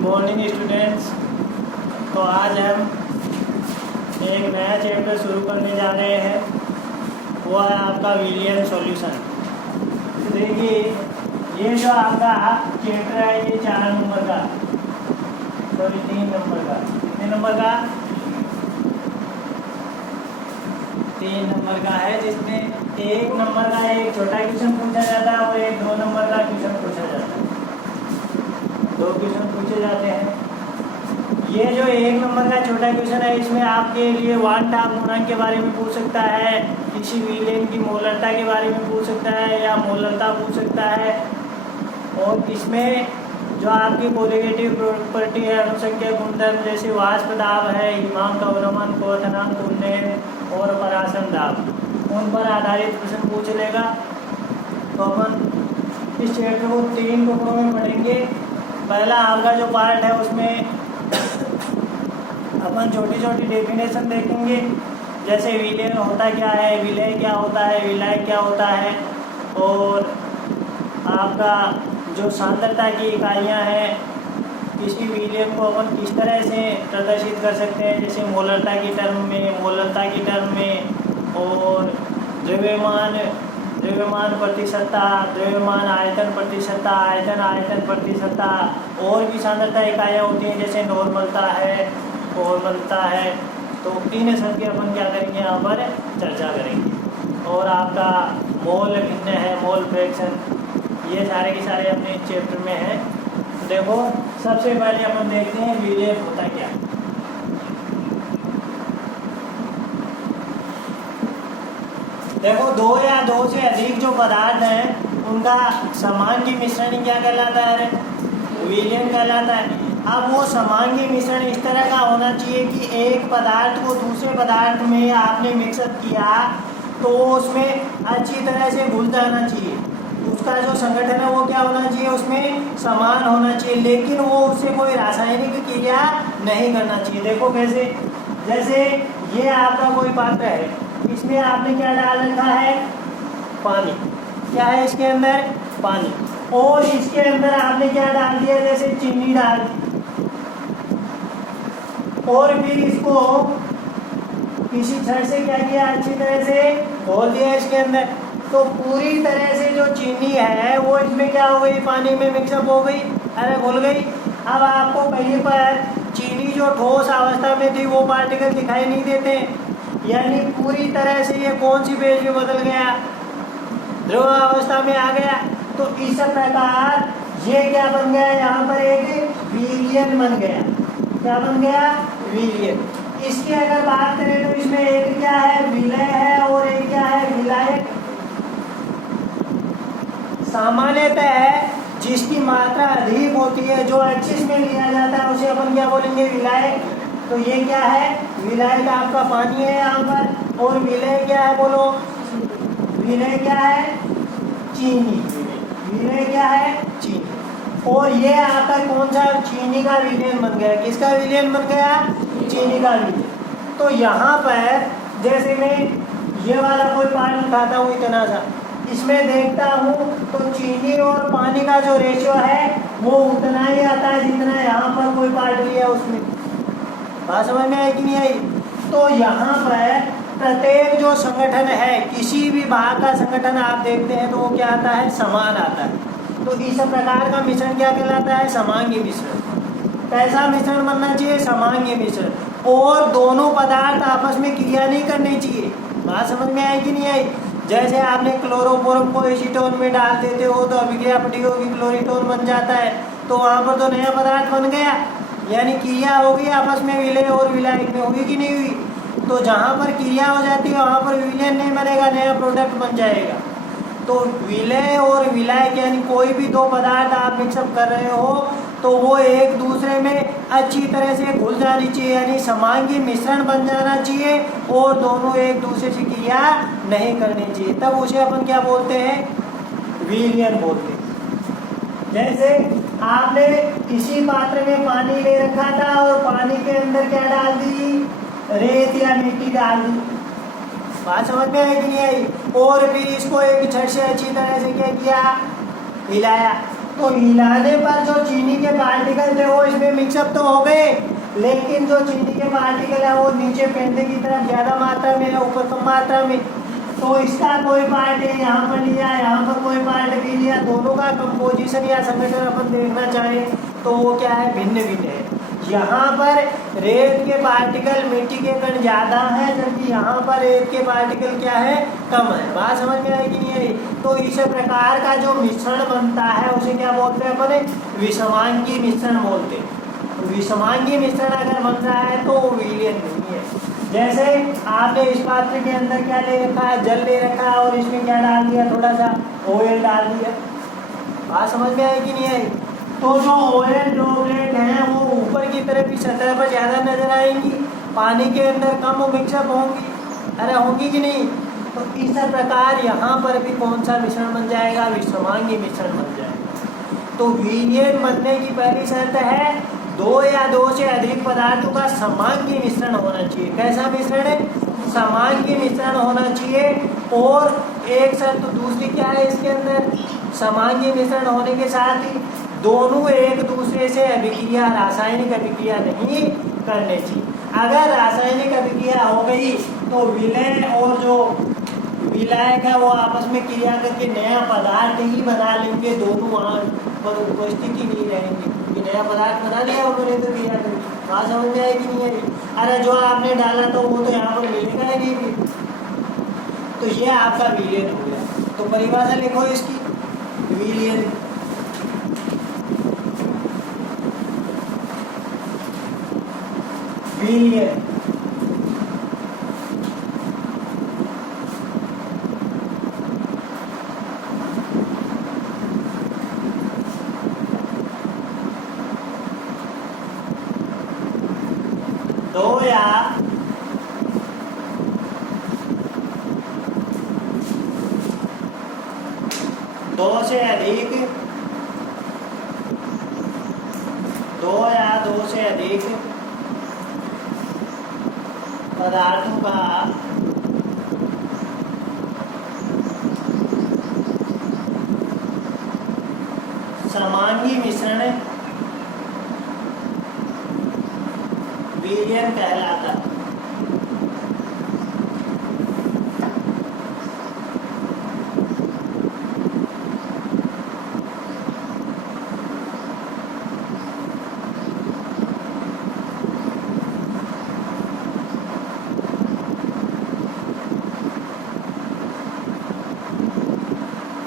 Morning students. तो आज हम एक नया चैप्टर शुरू करने जा रहे हैं, वो है आपका विलियन सॉल्यूशन। तो देखिए, ये जो आपका चैप्टर है ये 4 नंबर का, सॉरी 3 नंबर का, कितने नंबर का? 3 नंबर का है, जिसमें 1 नंबर का एक छोटा क्वेश्चन पूछा जाता है और एक 2 नंबर का क्वेश्चन पूछा जाता है। 2 क्वेश्चन पूछे जाते हैं। ये जो 1 नंबर का छोटा क्वेश्चन है, इसमें आपके लिए वन टाप गुणक के बारे में पूछ सकता है, किसी विलेन की मोलरता के बारे में पूछ सकता है या मोलरता पूछ सकता है। और इसमें जो आपकी कोलिगेटिव प्रॉपर्टी है, अनुसंख्यक गुणधर्म जैसे वाष्प दाब है, हिमांक अवनमन, क्वथनांक, उन्नयन और परासन दाब, उन पर आधारित प्रश्न पूछ लेगा। तो अपन इस चैप्टर को 3 टुकड़ों में पढ़ेंगे। पहला आपका जो पार्ट है उसमें अपन छोटी छोटी डेफिनेशन देखेंगे, जैसे विलेन होता क्या है, विलय क्या होता है, विलय क्या होता है, और आपका जो सांद्रता की इकाइयाँ हैं, किसी विलेन को अपन किस तरह से प्रदर्शित कर सकते हैं, जैसे मोलरता की टर्म में, मोलरता की टर्म में, और द्रव्यमान प्रतिशतता, द्रव्यमान आयतन प्रतिशतता, आयतन आयतन प्रतिशतता, और भी सांद्रता इकाइयाँ होती हैं जैसे नॉर्मलता है, फॉर्मलता है। तो इन सब की अपन क्या करेंगे, यहाँ पर चर्चा करेंगे। और आपका मोल भिन्न है, मोल फ्रैक्शन, ये सारे के सारे अपने इस चैप्टर में हैं। तो देखो, सबसे पहले अपन देखते हैं विलेन होता क्या। देखो, 2 या 2 से अधिक जो पदार्थ हैं उनका समांगी मिश्रण क्या कहलाता है? विलेन कहलाता है। अब वो समांगी मिश्रण इस तरह का होना चाहिए कि एक पदार्थ को दूसरे पदार्थ में आपने मिक्सअप किया तो उसमें अच्छी तरह से घुल जाना चाहिए। उसका जो संगठन है वो क्या होना चाहिए, उसमें समान होना चाहिए, लेकिन वो उससे कोई रासायनिक क्रिया नहीं करना चाहिए। देखो कैसे, जैसे ये आपका कोई पात्र है, इसमें आपने क्या डाल रखा है, पानी। क्या है इसके अंदर? पानी। और इसके अंदर आपने क्या डाल दिया, जैसे चीनी डाल दी, और फिर इसको किसी छड़ से क्या किया, अच्छी तरह से घोल दिया इसके अंदर। तो पूरी तरह से जो चीनी है वो इसमें क्या हो गई, पानी में मिक्सअप हो गई, अरे घुल गई। अब आपको कहीं पर चीनी जो ठोस अवस्था में थी वो पार्टिकल दिखाई नहीं देते, यानी पूरी तरह से ये कौन सी फेज में बदल गया, द्रव अवस्था में आ गया। तो इस प्रकार ये क्या बन गया, यहाँ पर एक विलियन बन गया। क्या बन गया? विलियन। इसकी अगर बात करें तो इसमें एक क्या है, विलय है, और एक क्या है, विलायक। सामान्यतः जिसकी मात्रा अधिक होती है, जो एक्सिस में लिया जाता है, उसे अपन क्या बोलेंगे, विलायक। तो ये क्या है, विलायक आपका पानी है यहाँ पर, और विलय क्या है, बोलो, विलय क्या है, चीनी। विलय क्या है, चीनी। और ये आपका कौन सा, चीनी का विलयन बन गया। किसका विलयन बन गया? चीनी का विलयन। तो यहाँ पर जैसे मैं ये वाला कोई पानी उठाता हूँ इतना सा, इसमें देखता हूँ तो चीनी और पानी का जो रेशियो है वो उतना ही आता है जितना यहाँ पर कोई पार्ट लिया उसमें। बात समझ में आई कि नहीं आई? तो यहाँ पर प्रत्येक जो संगठन है, किसी भी भाग का संगठन आप देखते हैं तो वो क्या आता है, समान आता है। तो इस प्रकार का मिश्रण क्या कहलाता है, समांगी मिश्रण। कैसा मिश्रण बनना चाहिए, समांगी मिश्रण। और दोनों पदार्थ आपस में क्रिया नहीं करनी चाहिए। बात समझ में आई कि नहीं आई? जैसे आपने क्लोरोफॉर्म को एसीटोन में डाल देते हो तो अभिक्रिया प्रतियोगी क्लोरीटोन बन जाता है, तो वहाँ पर तो नया पदार्थ बन गया, यानी क्रिया हो गई आपस में, विलय और विलायक में हुई कि नहीं हुई? तो जहाँ पर क्रिया हो जाती है वहाँ पर विलयन नहीं बनेगा, नया प्रोडक्ट बन जाएगा। तो विलय और विलायक यानी कोई भी 2 पदार्थ आप मिक्सअप कर रहे हो तो वो एक दूसरे में अच्छी तरह से घुल जानी चाहिए, यानी समांगी मिश्रण बन जाना चाहिए, और दोनों एक दूसरे से क्रिया नहीं करनी चाहिए, तब उसे अपन क्या बोलते हैं, विलियन बोलते हैं। जैसे आपने इसी पात्र में पानी ले रखा था और पानी के अंदर क्या डाल दी, रेत या मिट्टी डाल दी। बात समझ में आई कि नहीं आई? और फिर इसको एक छड़ से अच्छी तरह से क्या किया, हिलाया। तो हिलाने पर जो चीनी के पार्टिकल थे वो इसमें मिक्सअप तो हो गए, लेकिन जो चीनी के पार्टिकल है वो नीचे पेंदे की तरफ ज़्यादा मात्रा में है, ऊपर कम मात्रा में। तो इसका कोई पार्ट है यहाँ पर लिया, यहाँ पर कोई पार्ट भी लिया, दोनों का कंपोजिशन या संगठन अपन देखना चाहें तो वो क्या है, भिन्न भिन्न है। यहाँ पर रेत के पार्टिकल, मिट्टी के कण ज़्यादा है, जबकि यहाँ पर रेत के पार्टिकल क्या है, कम है। बात समझ में आई कि नहीं आई? तो इस प्रकार का जो मिश्रण बनता है उसे क्या बोलते हैं अपन, विषमांगी मिश्रण बोलते हैं। विषमांगी मिश्रण अगर बन रहा है तो वो विलयन नहीं है। जैसे आपने इस पात्र के अंदर क्या ले रखा है, जल ले रखा है और इसमें क्या डाल दिया, थोड़ा सा ऑयल डाल दिया। बात समझ में आई कि नहीं आई? तो जो ऑयल ड्रॉपलेट हैं वो ऊपर की तरफ की सतह पर ज़्यादा नजर आएंगी, पानी के अंदर कम मिक्सअप होंगी, अरे होंगी कि नहीं? तो इस प्रकार यहाँ पर भी कौन सा मिश्रण बन जाएगा, विषमांगी मिश्रण बन जाएगा। तो विलयन बनने की पहली शर्त है दो या दो से अधिक पदार्थों का समांगी मिश्रण होना चाहिए। कैसा मिश्रण है, समांगी मिश्रण होना चाहिए। और एक शर्त दूसरी क्या है इसके अंदर, समांगी मिश्रण होने के साथ ही दोनों एक दूसरे से अभिक्रिया, रासायनिक अभिक्रिया नहीं करने चाहिए। अगर रासायनिक अभिक्रिया हो गई तो विलय और जो विलायक है वो आपस में क्रिया करके नया पदार्थ ही बना लेंगे, दोनों वहाँ पर उपस्थिति नहीं रहेंगे, क्योंकि नया पदार्थ बना लिया उन्होंने तो क्रिया करके। बात समझ में आएगी नहीं आई? अरे जो आपने डाला तो वो तो यहाँ पर मिलेगा ही नहीं। तो ये आपका विलयन हो गया। तो परिभाषा लिखो इसकी, विलयन विलयन दो या दो से अधिक, दो या दो से अधिक पदार्थों का समांगी मिश्रण विलयन कहलाता है।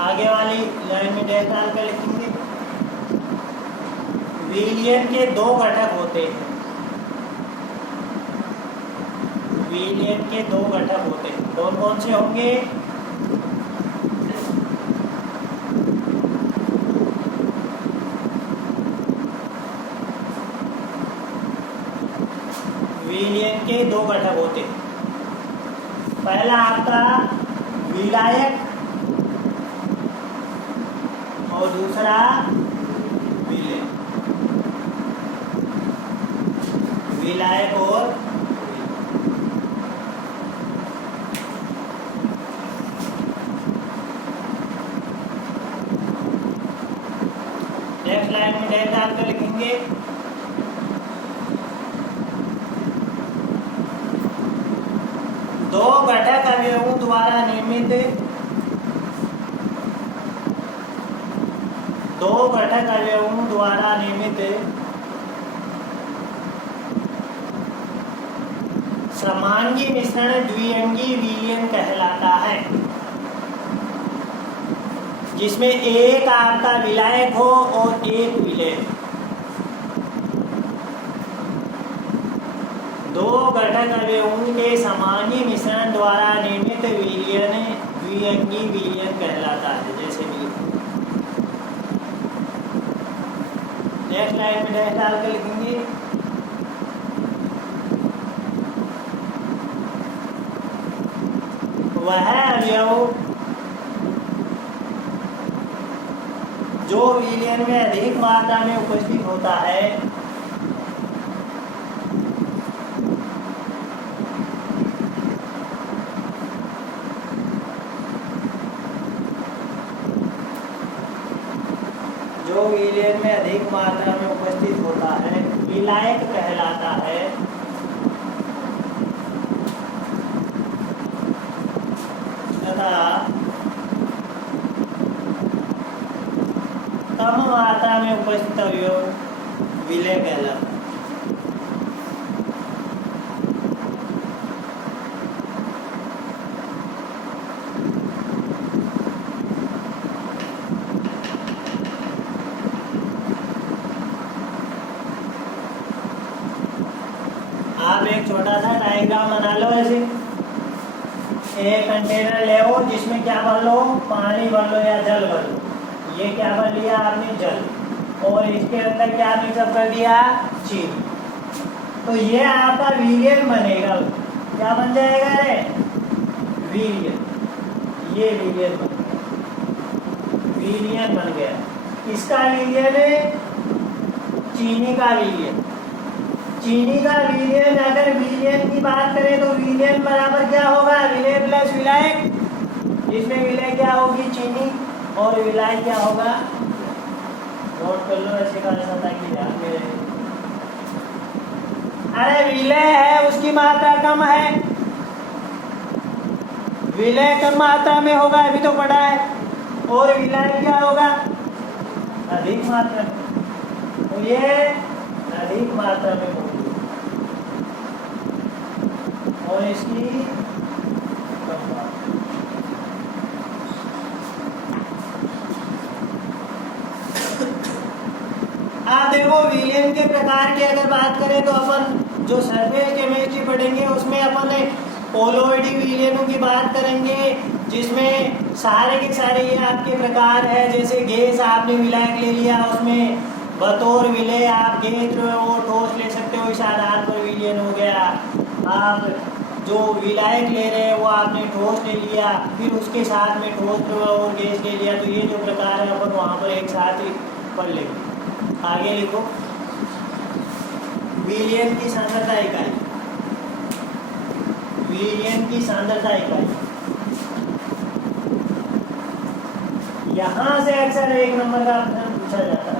आगे वाली लाइन में डैश डाल कर लिखेंगे। विलयन के दो घटक होते हैं, विलयन के दो घटक होते हैं। कौन कौन से होंगे? विलयन के दो घटक होते हैं। पहला आपका विलायक और दूसरा विलयन। विलायक और नेक्स्ट लाइन में डैश डालकर लिखेंगे दो घटक अवयवों द्वारा निर्मित, दो घटक अवयवों द्वारा निर्मित समांगी मिश्रण द्विअंगी विलयन कहलाता है, जिसमें एक आपका विलायक हो और एक विलयन। दो घटक अवयवों के समांगी मिश्रण द्वारा निर्मित विलयन द्विअंगी विलयन कहलाता है। जैसे भी नेक्स्ट लाइन में डैश डाल कर लिखेंगे वह अवयव जो विलयन में अधिक मात्रा में उपस्थित होता है जो विलयन में अधिक मात्रा में उपस्थित होता है विलायक कहलाता है। तथा कम मात्रा में उपस्थित अवयव विलय कहलाता है। आप एक छोटा सा डायग्राम बना लो। ऐसे एक कंटेनर ले लो जिसमें क्या भर लो, पानी भर लो या जल भर लो। ये क्या भर लिया आपने, जल, और इसके अंदर क्या मिक्सअप कर दिया, चीनी। तो ये आपका विलयन बनेगा। क्या बन जाएगा रे, विलयन। ये विलयन बन गया, विलयन बन गया। किसका विलयन है, चीनी का विलयन। चीनी का विलयन, अगर विलयन की बात करें तो विलयन बराबर क्या होगा, विलय प्लस विलायक। इसमें विलय क्या होगी, चीनी, और विलायक क्या होगा, नोट कर लो ऐसे का ताकि ध्यान में रहे। अरे विलय है उसकी मात्रा कम है, विलय कम मात्रा में होगा, अभी तो पढ़ा है। और विलायक क्या होगा, अधिक मात्रा में। तो ये अधिक मात्रा में होगी और इसकी कम मात्रा। आप देखो विलयन के प्रकार की अगर बात करें तो अपन जो सरफेस केमिस्ट्री पढ़ेंगे उसमें अपन कोलोइडी विलयनों की बात करेंगे, जिसमें सारे के सारे ये आपके प्रकार है। जैसे गैस आपने विलायक ले लिया, उसमें बतौर विलय आप गैस जो है वो ठोस ले सकते हो, इस आधार पर विलयन हो गया। आप जो विलायक ले रहे हैं वो आपने ठोस ले लिया, फिर उसके साथ में ठोस और गैस ले लिया। तो ये जो प्रकार है अपन वहाँ पर एक साथ ही पढ़ लेंगे। आगे लिखो, विलयन की सांद्रता इकाई, विलयन की सांद्रता इकाई। यहां से अक्सर एक नंबर का प्रश्न पूछा जाता है।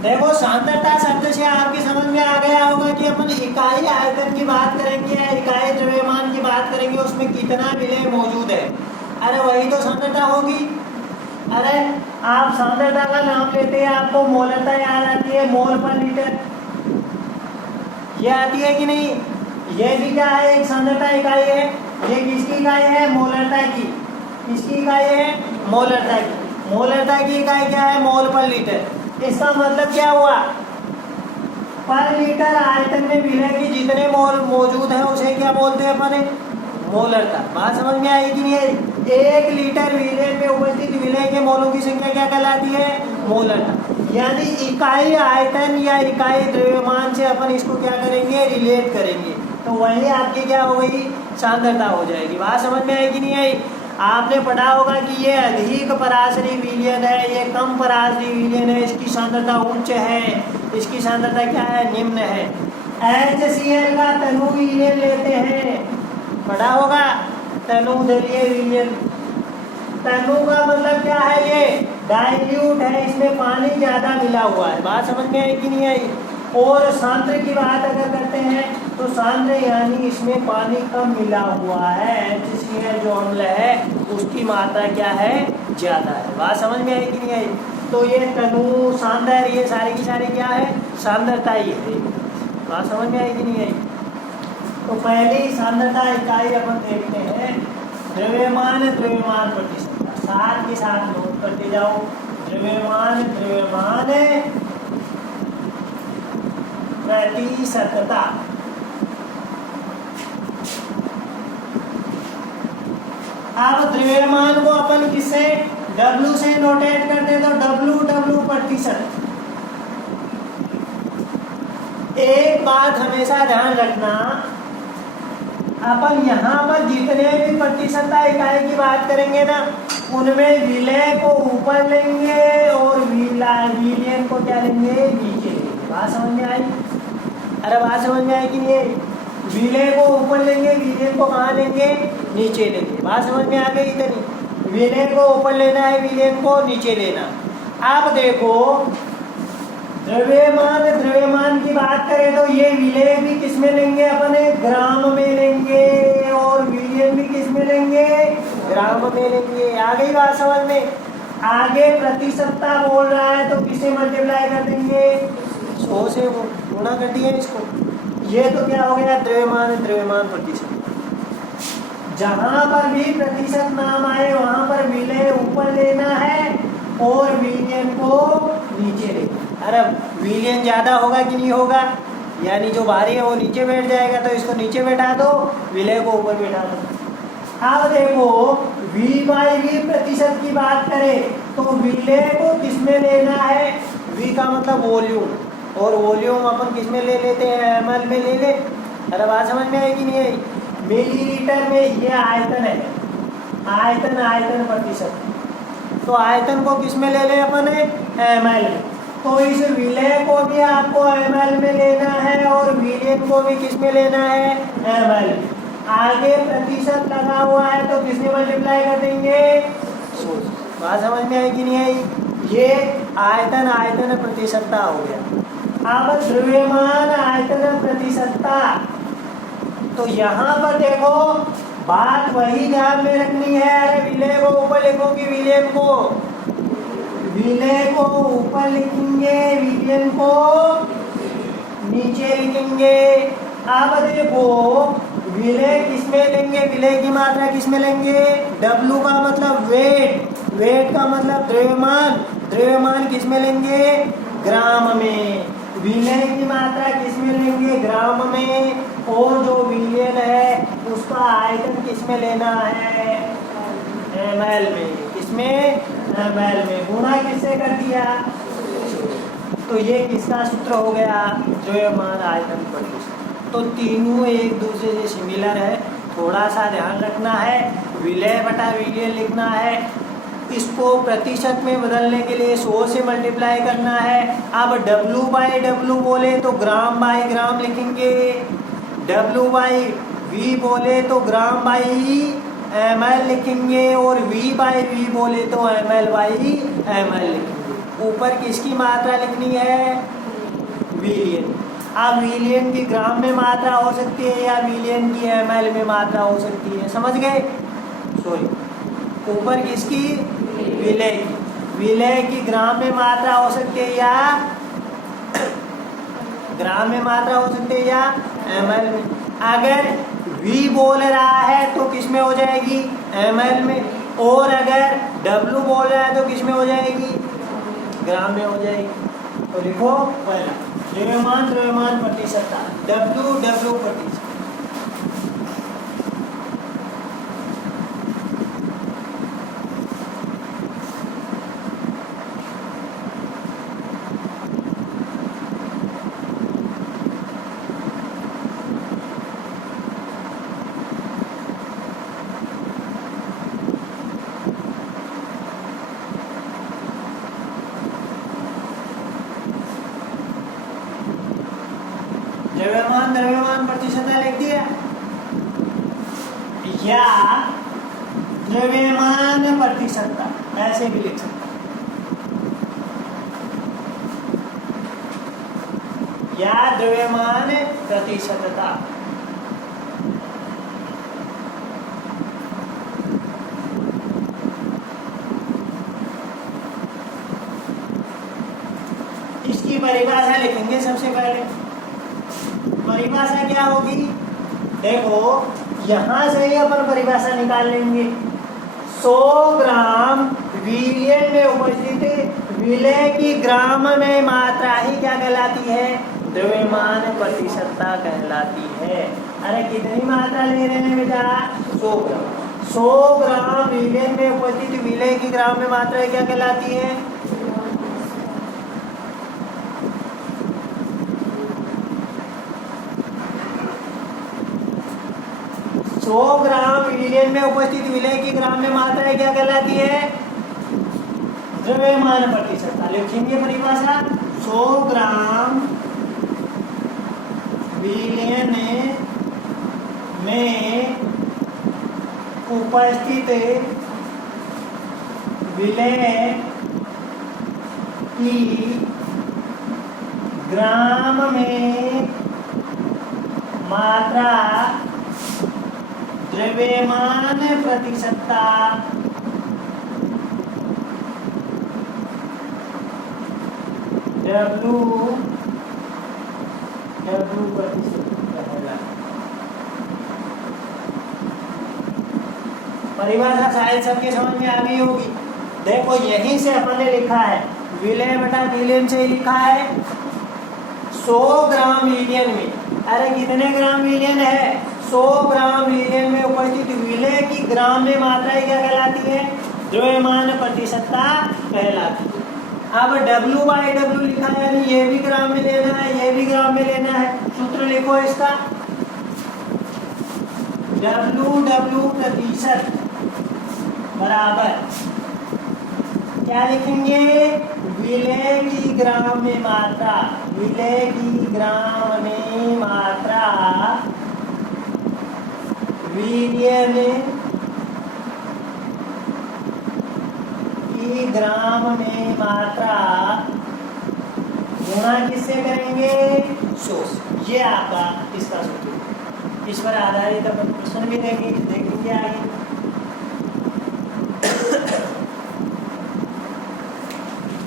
देखो सांद्रता शब्द से आपकी समझ में आ गया होगा कि अपन इकाई आयतन की बात करेंगे या इकाई द्रव्यमान की बात करेंगे, उसमें कितना विलय मौजूद है। अरे वही तो सांद्रता होगी। अरे आप सांद्रता का नाम लेते हैं, आपको मोलरता याद आती है, मोल पर लीटर, ये आती है कि नहीं। ये भी क्या है, एक सांद्रता इकाई है। ये किसकी इकाई है, मोलरता की। किसकी इकाई है, मोलरता की। मोलरता की इकाई क्या है, मोल पर लीटर। इसका मतलब क्या हुआ, पर लीटर आयतन में विलय की जितने मोल मौजूद है उसे क्या बोलते हैं अपन, मोलरता। बात समझ में आई कि नहीं आई। 1 लीटर विलय में उपस्थित विलय के मोलों की संख्या क्या कहलाती है, मोलरता। यानी इकाई आयतन या इकाई द्रव्यमान से अपन इसको क्या करेंगे, रिलेट करेंगे। तो वही आपकी क्या हो गई, सांद्रता हो जाएगी। बात समझ में आई कि नहीं आई। आपने पढ़ा होगा कि ये अधिक पराशरी विलयन है, ये कम पराशरी विलयन है, इसकी सांद्रता उच्च है, इसकी सांद्रता क्या है, निम्न है। HCl का तनु विलयन लेते हैं, पढ़ा होगा, तनु दलीय विलयन। तनु का मतलब क्या है, ये डाइल्यूट है, इसमें पानी ज्यादा मिला हुआ है। बात समझ में आई कि नहीं आई। और सांद्र की बात अगर करते हैं तो सांद्र यानी इसमें पानी कम मिला हुआ है। HCl जो अम्ल है उसकी मात्रा क्या है, ज्यादा है। बात समझ में आई कि नहीं आई। तो ये तनु, सांद्र, ये सारे की सारे क्या है, सांद्रता ही है। बात समझ में आई कि नहीं आई। तो पहली सांद्रता इकाई अपन देखते हैं, द्रव्यमान द्रव्यमान प्रतिशतता। साथ के साथ नोट करते जाओ, द्रव्यमान द्रव्यमान प्रतिशतता। अब द्रव्यमान को अपन किससे, W से नोटेट करते तो W प्रतिशत। एक बात हमेशा ध्यान रखना, अपन यहाँ पर जितने भी प्रतिशतता इकाई की बात करेंगे ना, उनमें विलय को ऊपर ऊपर लेंगे और विलेन को क्या लेंगे, नीचे लेंगे। बात समझ में आई? अरे बात समझ में आई कि नहीं? विलेन को ऊपर लेंगे, विलेन को कहाँ लेंगे, नीचे लेंगे। बात समझ में आ गई इतनी? विलेन को ऊपर लेना है, विलेन को नीचे लेना। अब देखो द्रव्यमान की बात करें तो ये विलेय भी किस में लेंगे अपने, ग्राम में लेंगे, और विलेय भी किस में लेंगे, ग्राम में लेंगे। आ गई बात समझ में? आगे प्रतिशतता बोल रहा है तो किसे मल्टीप्लाई कर देंगे, 100 से गुणा कर दिए इसको। ये तो क्या हो गया, द्रव्यमान प्रतिशत। जहां पर भी प्रतिशत नाम आए वहां पर विलेय ऊपर लेना है और विलेयन को नीचे लेना। अरे विलेयन ज्यादा होगा कि नहीं होगा, यानी जो भारी है वो नीचे बैठ जाएगा, तो इसको नीचे बैठा दो, विलेय को ऊपर बैठा दो। अब देखो V/V प्रतिशत की बात करें तो विलेय को किसमें लेना है, V का मतलब वॉल्यूम, और वॉल्यूम अपन किसमें ले लेते हैं, ml में ले ले। अरे बात समझ में आई कि नहीं आई? मिलीलीटर में ये आयतन है, आयतन प्रतिशत, तो आयतन को किसमें ले ले अपन, ml में। तो इस विलेय को भी आपको ml में लेना है और विलेयन को भी किसमें लेना है, ml में। आगे प्रतिशत लगा हुआ है तो किसमें मल्टीप्लाई कर देंगे, 100। बात समझ में आई कि नहीं आई? ये आयतन प्रतिशतता हो गया। अब द्रव्यमान आयतन प्रतिशतता, तो यहाँ पर देखो बात वही ध्यान में रखनी है। अरे विलेय को ऊपर लिखो कि विलेयन को, विलेय को ऊपर लिखेंगे, विलेयन को नीचे लिखेंगे। अब देखो विलेय किसमें लेंगे, विलेय की मात्रा किसमें लेंगे, W का मतलब वेट, वेट का मतलब द्रव्यमान किसमें लेंगे, ग्राम में। विलेय की मात्रा किसमें लेंगे, ग्राम में, और जो विलेयन है उसका आयतन किसमें लेना है, ml में। किसमें, ml में। गुणा किससे कर दिया, तो ये किसका सूत्र हो गया, द्रव्यमान आयतन प्रतिशत। तो तीनों एक दूसरे से सिमिलर है, थोड़ा सा ध्यान रखना है। विलेय बटा विलेयन लिखना है, इसको प्रतिशत में बदलने के लिए 100 से मल्टीप्लाई करना है। अब W/W बोले तो ग्राम बाई ग्राम लिखेंगे, W/V बोले तो ग्राम बाई ml लिखेंगे, और V/V बोले तो ml/ml लिखेंगे। ऊपर किसकी मात्रा लिखनी है, विलेयन। अब विलेयन की ग्राम में मात्रा हो सकती है या विलेयन की ml में मात्रा हो सकती है, समझ गए? सॉरी, ऊपर किसकी, विलेय की। विलेय की ग्राम में मात्रा हो सकती है या ग्राम में मात्रा हो सकती है या ml में। अगर V बोल रहा है तो किस में हो जाएगी, ml में, और अगर W बोल रहा है तो किस में हो जाएगी, ग्राम में हो जाएगी। तो लिखो पहला द्रव्यमान प्रतिशतता, W प्रतिशत। द्रव्यमान प्रतिशतता लिख दिया, या द्रव्यमान प्रतिशतता ऐसे भी लिख सकते, या द्रव्यमान प्रतिशतता। इसकी परिभाषा लिखेंगे सबसे पहले। परिभाषा क्या होगी, देखो यहां से ही अपन परिभाषा निकाल लेंगे। 100 ग्राम विलेय में उपस्थित विलेय की ग्राम में मात्रा ही क्या कहलाती है, द्रव्यमान प्रतिशतता कहलाती है। अरे कितनी मात्रा ले रहे हैं बेटा, 100 ग्राम। 100 ग्राम विलेय में उपस्थित विलेय की ग्राम में मात्रा क्या कहलाती है, 100 ग्राम विलेय में उपस्थित विलेय की ग्राम में मात्रा क्या कहलाती है, द्रव्यमान प्रतिशतता लिखेंगे परिभाषा 100 ग्राम विलयन में उपस्थित विलय की ग्राम में मात्रा द्रव्यमान प्रतिशतता W प्रतिशत कहलाता है। परिभाषा शायद सबके समझ में आ गई होगी। देखो यहीं से अपन ने लिखा है विलय बटा विलयन से लिखा है 100 ग्राम विलयन में। अरे कितने ग्राम विलयन है? 100 ग्राम विलयन में उपस्थित विलय की ग्राम में मात्रा क्या कहलाती है? द्रव्यमान प्रतिशतता कहलाती है। अब W/W लिखा है, यानी ये भी ग्राम में लेना है, ये भी ग्राम में लेना है। सूत्र लिखो इसका, W प्रतिशत बराबर क्या लिखेंगे? विलय की ग्राम में मात्रा, विलय की ग्राम में मात्रा विलयन की ग्राम में मात्रा गुणा किससे करेंगे? 100। ये आपका इसका सूत्र। इस पर आधारित अपन प्रश्न भी देखेंगे आगे।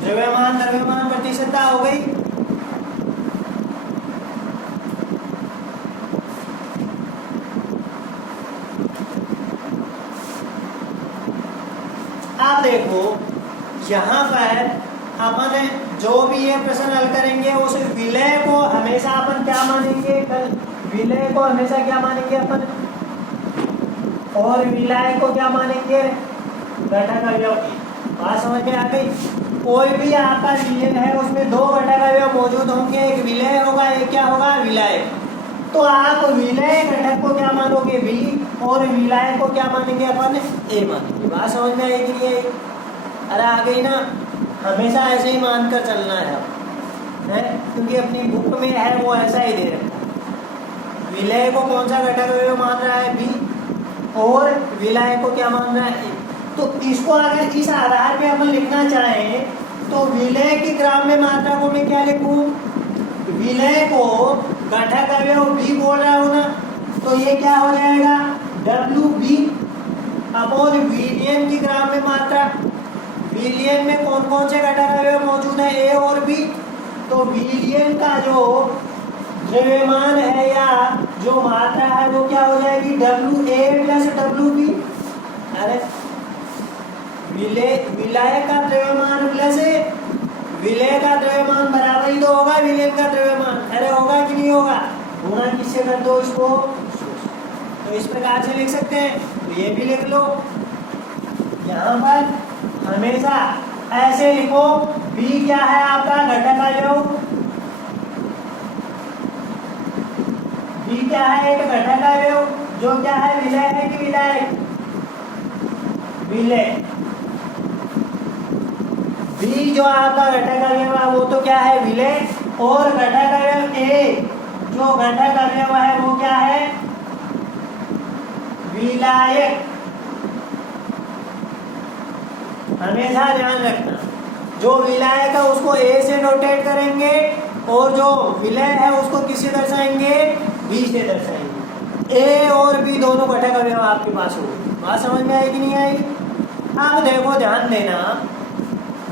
द्रव्यमान प्रतिशतता हो गई। आप देखो यहाँ पर अपन जो भी ये प्रश्न हल करेंगे उस विलय को हमेशा अपन क्या मानेंगे? विलय को हमेशा क्या मानेंगे अपन? और विलय को क्या मानेंगे? घटक अवयव की। बात समझ में आ गई? कोई भी आपका विलयन है उसमें दो घटक अवयव मौजूद होंगे, एक विलय होगा, एक क्या होगा? विलय। तो आप विलय घटक को क्या मानोगे? V, और विलय को क्या मानेंगे अपन? A मानेंगे। बात समझ में आएगी नहीं आएगी? अरे आ गई ना? हमेशा ऐसे ही मानकर चलना है क्योंकि अपनी बुक में है वो ऐसा ही दे रहा है। विलय को कौन सा घटक अवयव मान रहा है? B, और विलय को क्या मान रहा है? A। तो इसको अगर इस आधार पे अपन लिखना चाहें तो विलय की ग्राम में मात्रा को मैं क्या लिखूं? विलय को घटक अवयव B बोल रहा हूं ना, तो ये क्या हो जाएगा? WB अपॉन विलयन की ग्राम में मात्रा। विलयन में कौन कौन से घटक अवयव मौजूद है? A और B। तो विलयन का जो द्रव्यमान है या जो मात्रा है वो क्या हो जाएगी? WA plus WB। अरे विलय का द्रव्यमान प्लस विलय का द्रव्यमान बराबर ही तो होगा विलयन का द्रव्यमान। अरे होगा कि नहीं होगा? गुणा किससे कर दो इसको? तो इस प्रकार से लिख सकते हैं। तो ये भी लिख लो। यहाँ पर हमेशा ऐसे लिखो, B क्या है आपका? घटक अवयव। B क्या है? एक घटक अवयव जो क्या है? विलय है कि विलायक? विलय। B जो आपका घटक अवयव है वो तो क्या है? विलय। और घटक अवयव A जो घटक अवयव है वो क्या है? विलायक। हमेशा ध्यान रखना, जो विलायक है उसको A से नोटेट करेंगे और जो विलय है उसको किससे दर्शाएंगे? B से दर्शाएंगे। A और B दोनों घटक अवयव आपके पास होंगे। बात समझ में आएगी नहीं आएगी? अब देखो ध्यान देना,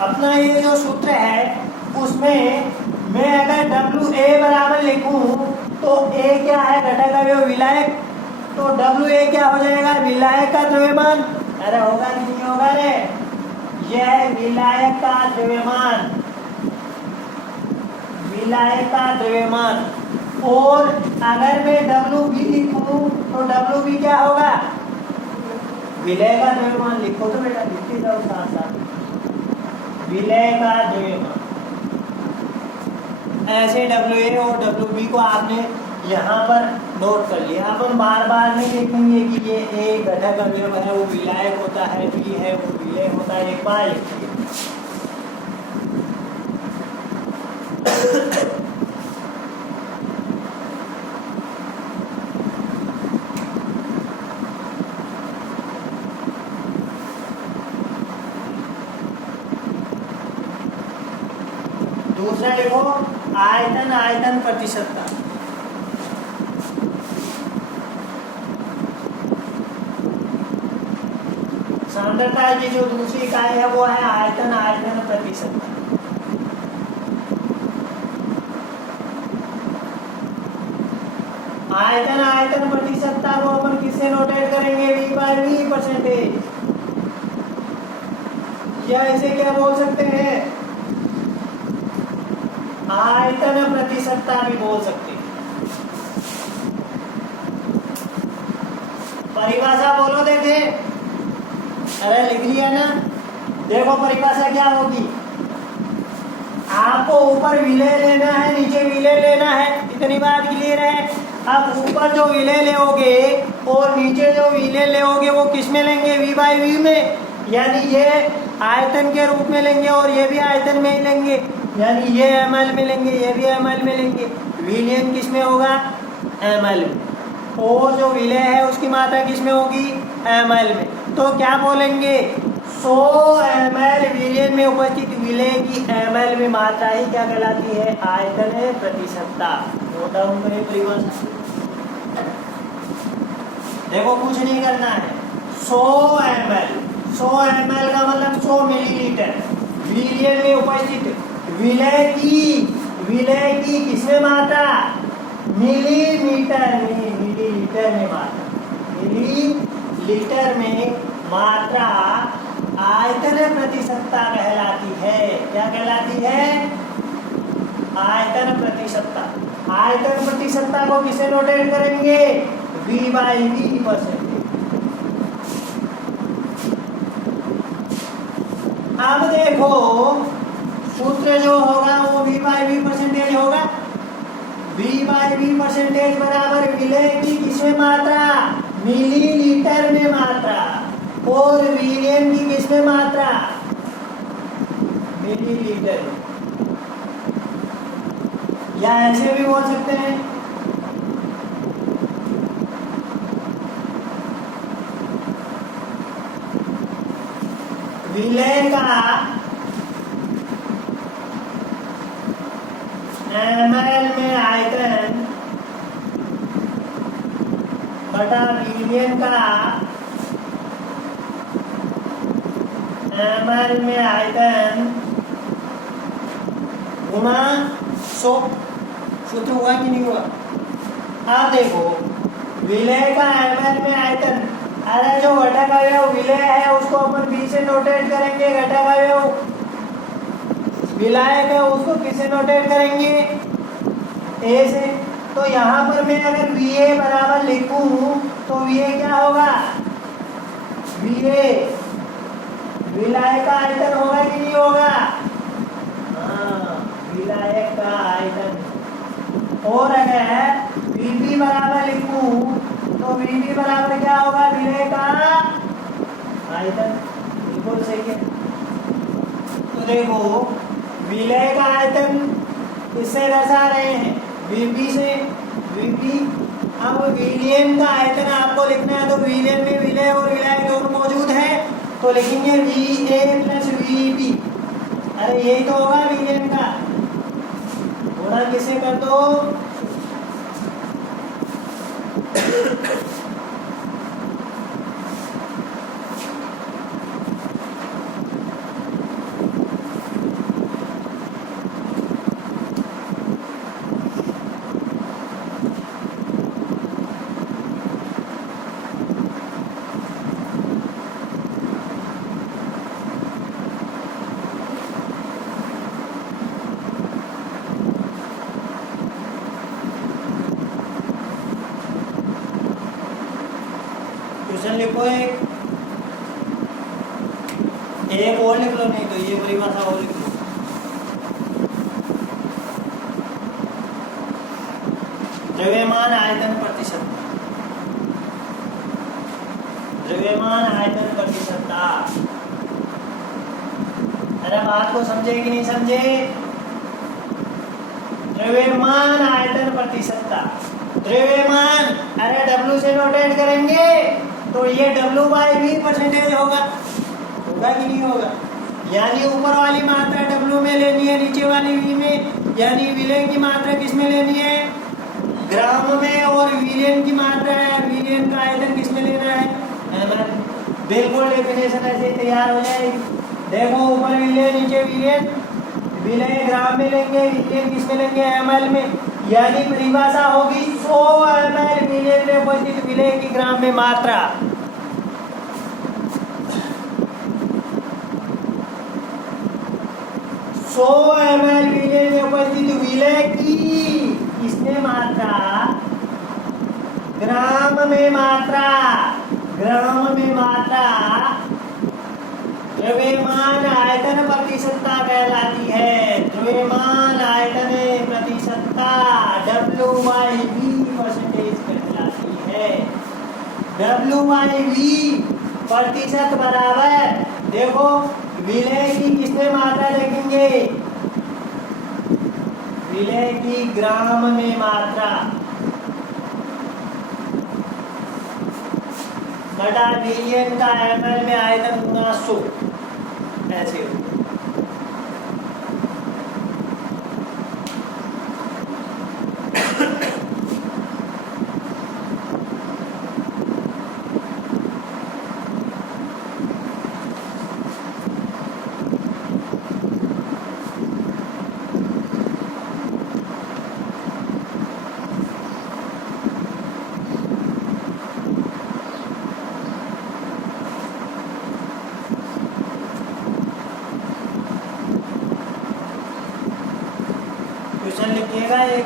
अपना ये जो सूत्र है उसमें मैं अगर WA बराबर लिखूं तो A क्या है? घटक अवयव विलायक। तो WA क्या हो जाएगा? विलायक का द्रव्यमान। अरे होगा कि नहीं होगा रे? यह विलायक का द्रव्यमान, विलायक का द्रव्यमान। और अगर मैं WB लिखूं तो WB क्या होगा? विलय का द्रव्यमान। लिखो तो बेटा, लिखते जाओ साथ साथ। विलय का द्रव्यमान। ऐसे WA और WB को आपने यहाँ पर नोट कर लिया। अपन बार बार नहीं देखेंगे कि ये एक घटक अवयव है वो विलायक होता है, B है वो विलय होता है। एक बार लिखिए दूसरा लिखो आयतन आयतन प्रतिशतता। सांद्रता की जो दूसरी इकाई है वो है आयतन आयतन प्रतिशतता। आयतन आयतन प्रतिशतता को अपन किससे नोटेट करेंगे? V बाय V परसेंटेज, या इसे क्या बोल सकते हैं? आयतन प्रतिशतता भी बोल सकते हैं। परिभाषा बोलो देखे। अरे लिख लिया ना? देखो परिभाषा क्या होगी। आपको ऊपर विलय लेना है, नीचे विलय लेना है, इतनी बात क्लियर है। आप ऊपर जो विलय लेोगे और नीचे जो विलय लेोगे वो किस में लेंगे? V बाय V में, यानी ये आयतन के रूप में लेंगे और ये भी आयतन में ही लेंगे, यानी ये ml में लेंगे, ये भी ml में लेंगे। विलयन किस में होगा? ml में। और जो विलय है उसकी मात्रा किस में होगी? ml में। तो क्या बोलेंगे? 100 ml विलयन में उपस्थित विलय की ml में मात्रा ही क्या कहलाती है? आयतन प्रतिशतता। नोट डाउन करें परिभाषा। देखो कुछ नहीं करना है। 100 ml का मतलब 100 मिलीलीटर विलयन में उपस्थित विलय की किसमें मात्रा? मिलीलीटर में, मिलीलीटर में मात्रा, मिलीलीटर में मात्रा आयतन प्रतिशतता कहलाती है। क्या कहलाती है? आयतन प्रतिशतता। आयतन प्रतिशतता को किसे नोटेट करेंगे? V by V percentage. अब देखो सूत्र जो होगा वो V बाय V परसेंटेज होगा। V बाय V परसेंटेज बराबर विलय की किसमें मात्रा? मिलीलीटर में मात्रा, और विलयन की किसमें मात्रा? मिलीलीटर। या ऐसे भी बोल सकते हैं, विलय का ml में आयतन बटा विलयन का ml में आयतन गुणा 100। सूत्र हुआ कि नहीं हुआ? आप देखो विलय का ml में आयतन, अरे जो घटक अवयव विलय है उसको अपन B से नोटेट करेंगे, घटक अवयव विलायक है उसको किसे नोटेट करेंगे? A से। तो यहाँ पर मैं अगर VA बराबर लिखूं तो VA क्या होगा? VA विलायक का आयतन होगा कि नहीं होगा? हाँ, विलायक का आयतन। और अगर VB बराबर लिखूं तो VB बराबर क्या होगा? विलय का आयतन। बिल्कुल सही है। तो देखो विलय का आयतन किससे दर्शा रहे हैं? VB से। VB। अब विलयन का आयतन आपको लिखना है तो विलयन में विलय और विलायक दोनों मौजूद है, तो लिखेंगे VA प्लस VB। अरे यही तो होगा विलयन का, गुणा किसे कर दो? क्वेश्चन लिखो एक और लिख लो, नहीं तो ये परिभाषा और लिख लो। द्रव्यमान आयतन प्रतिशतता, द्रव्यमान आयतन प्रतिशतता। अरे बात को समझे कि नहीं समझे? द्रव्यमान आयतन प्रतिशतता, द्रव्यमान, अरे W से नोटेट करेंगे तो ये W बाय V परसेंटेज होगा, होगा कि नहीं होगा? यानी ऊपर वाली मात्रा W में लेनी है, नीचे वाली V में, यानी विलय की मात्रा किस में लेनी है, ग्राम में, और विलयन की मात्रा है, विलयन का आयतन किस में लेना है, ml। बिल्कुल डेफिनेशन ऐसे तैयार हो जाएगी। देखो ऊपर विलय नीचे विलयन, विलय ग्राम में लेंगे, विलयन किस में लेंगे, ml में, यानी परिभाषा होगी 100 ml विलयन में उपस्थित विलय की ग्राम में मात्रा। 100 ml विलय में उपस्थित विलय की किसमें मात्रा, ग्राम में मात्रा, ग्राम में मात्रा द्रव्यमान आयतन प्रतिशतता कहलाती है। द्रव्यमान आयतन प्रतिशतता W/V परसेंटेज कहलाती है। W/V प्रतिशत बराबर, देखो विलय की किसमें मात्रा देखेंगे, विलय की ग्राम में मात्रा बटा विलयन का ml में आयतन गुना 100, ऐसे हो। क्वेश्चन लिखिएगा एक,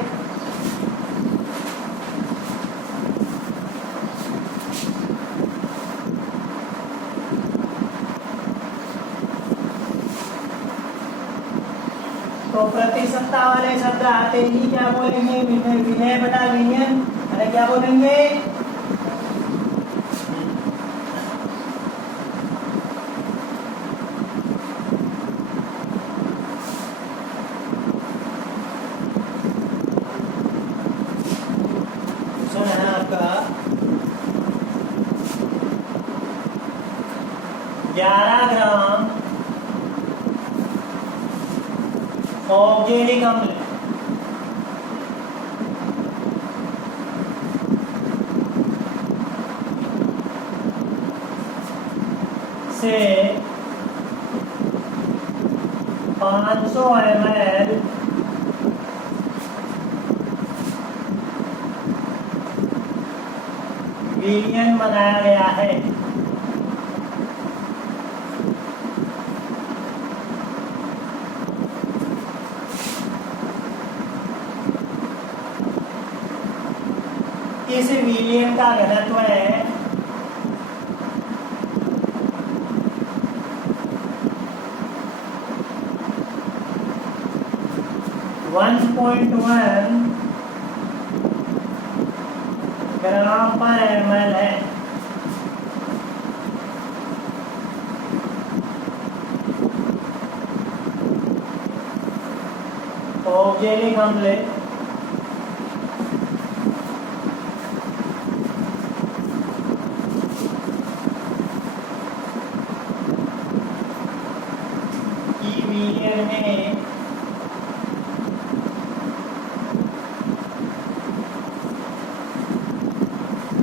तो प्रतिशतता वाले शब्द आते ही क्या बोलेंगे, विलय बटा विलयन, अरे क्या बोलेंगे, आपका 11 ग्राम ऑक्जेलिक अम्ल से 500 ml विलयन बनाया गया है। इस विलयन का घनत्व है 1.1 ग्राम पर ml है। ऑक्जेलिक अम्ल की विलयन में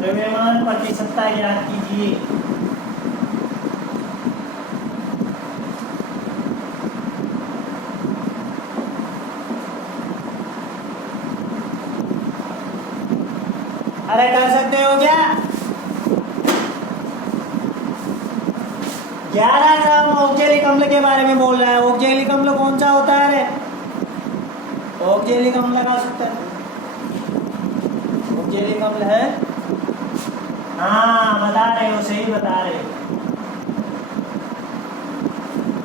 द्रव्यमान प्रतिशतता ज्ञात कीजिए। अरे कर सकते हो क्या, 11 ग्राम ऑक्जेलिक अम्ल के बारे में बोल रहा है। ऑक्जेलिक अम्ल कौन सा होता है रे, ऑक्जेलिक अम्ल लगा सकता है, ऑक्जेलिक अम्ल है, हाँ बता रहे हो, सही बता रहे हो,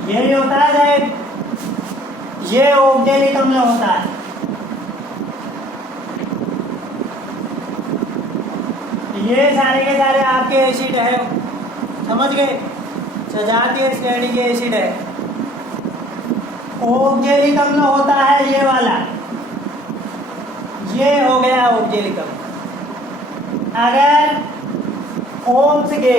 यही होता है साहब, ये ऑक्जेलिक अम्ल होता है। ये सारे के सारे आपके एसिड है, समझ गए, सजातीय श्रेणी के एसिड है। ऑक्जेलिक अम्ल होता है ये वाला, ये हो गया ऑक्जेलिक अम्ल। अगर ओम्स के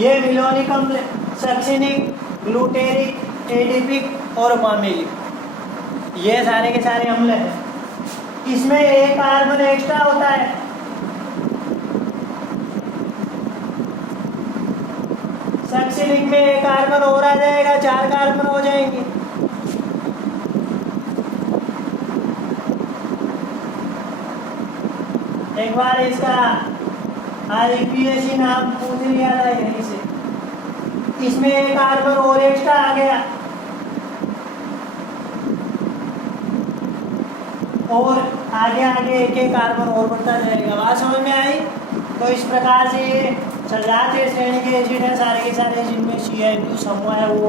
ये मिलोनिक अम्ल, सक्सिनिक, ग्लूटेरिक, एडिपिक और पामेलिक, ये सारे के सारे अम्ल हैं। इसमें एक कार्बन एक्स्ट्रा होता है, सक्सिलिक में एक कार्बन और आ जाएगा, 4 कार्बन हो जाएंगे। एक बार इसका IUPAC नाम पूछ लिया था यहीं से। इसमें एक कार्बन और एक्स्ट्रा आ गया और आगे आगे एक एक कार्बन और बढ़ता जाएगा। बात समझ में आई? तो इस प्रकार से ये सजातीय श्रेणी के एसिड है सारे के सारे, जिनमें CH2 समूह है वो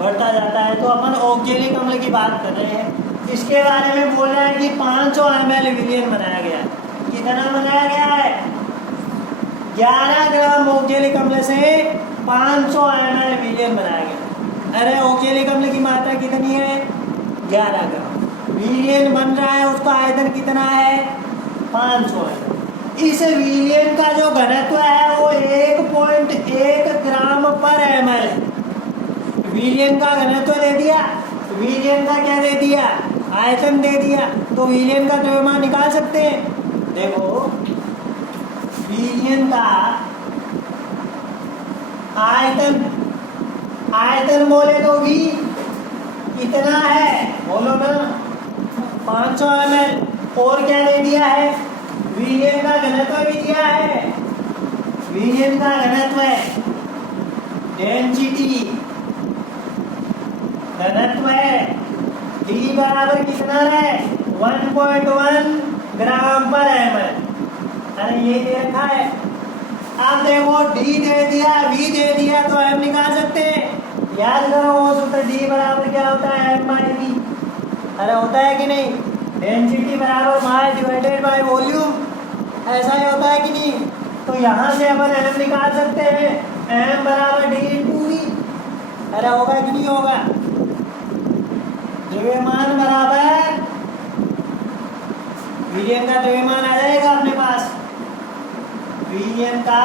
बढ़ता जाता है। तो अपन ऑक्जेलिक अम्ल की बात कर रहे हैं। इसके बारे में बोल रहा है कि 500 ml विलयन बनाया गया है। कितना बनाया गया है? 11 ग्राम ऑक्जेलिक अम्ल से 500 ml विलयन बनाया गया। अरे ऑक्जेलिक अम्ल की मात्रा कितनी है? 11 ग्राम। विलयन बन रहा है, उसका आयतन कितना है? 500 ml। इस विलयन का जो घनत्व है वो 1.1 ग्राम पर ml है। विलयन का घनत्व दे दिया, विलयन का क्या दे दिया? आयतन दे दिया। तो विलयन का द्रव्यमान निकाल सकते हैं। देखो विलयन का आयतन, आयतन बोले तो V कितना है? बोलो ना, 500 ml। और क्या दे दिया है? विलयन का घनत्व भी दिया है। विलयन का घनत्व है डेंसिटी, घनत्व है D बराबर कितना है? 1.1 ग्राम पर ml। अरे ये दे रखा है। अब देखो D दे दिया, V दे दिया, तो M निकाल सकते हैं। याद करो वो सूत्र, D बराबर क्या होता है? M/V। अरे होता है कि नहीं? डेंसिटी बराबर मास डिवाइडेड बाय वॉल्यूम, ऐसा ही होता है कि नहीं? तो यहाँ से अपन M निकाल सकते हैं। M बराबर D/V। अरे होगा कि नहीं होगा? द्रव्यमान बराबर विलयन का द्रव्यमान आ जाएगा अपने पास। विलयन का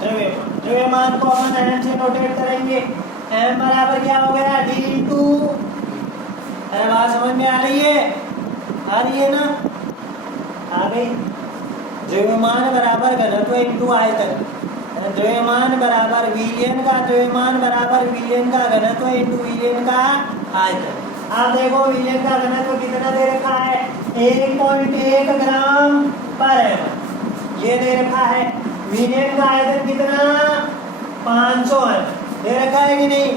द्रव्यमान, द्रव्यमान को अपन M से नोटेट करेंगे। M बराबर क्या हो गया? D/, अरे बात समझ में आ रही है? आ रही है ना? आ गई। द्रव्यमान बराबर घनत्व इंटू आयतन, द्रव्यमान बराबर विलयन का द्रव्यमान बराबर विलयन का घनत्व इंटू विलयन का आयतन। आप देखो विलयन का घनत्व कितना दे रखा है? 1.1 ग्राम पर ml, ये दे रखा है। विलयन का आयतन कितना? 500 ml दे रखा है कि नहीं?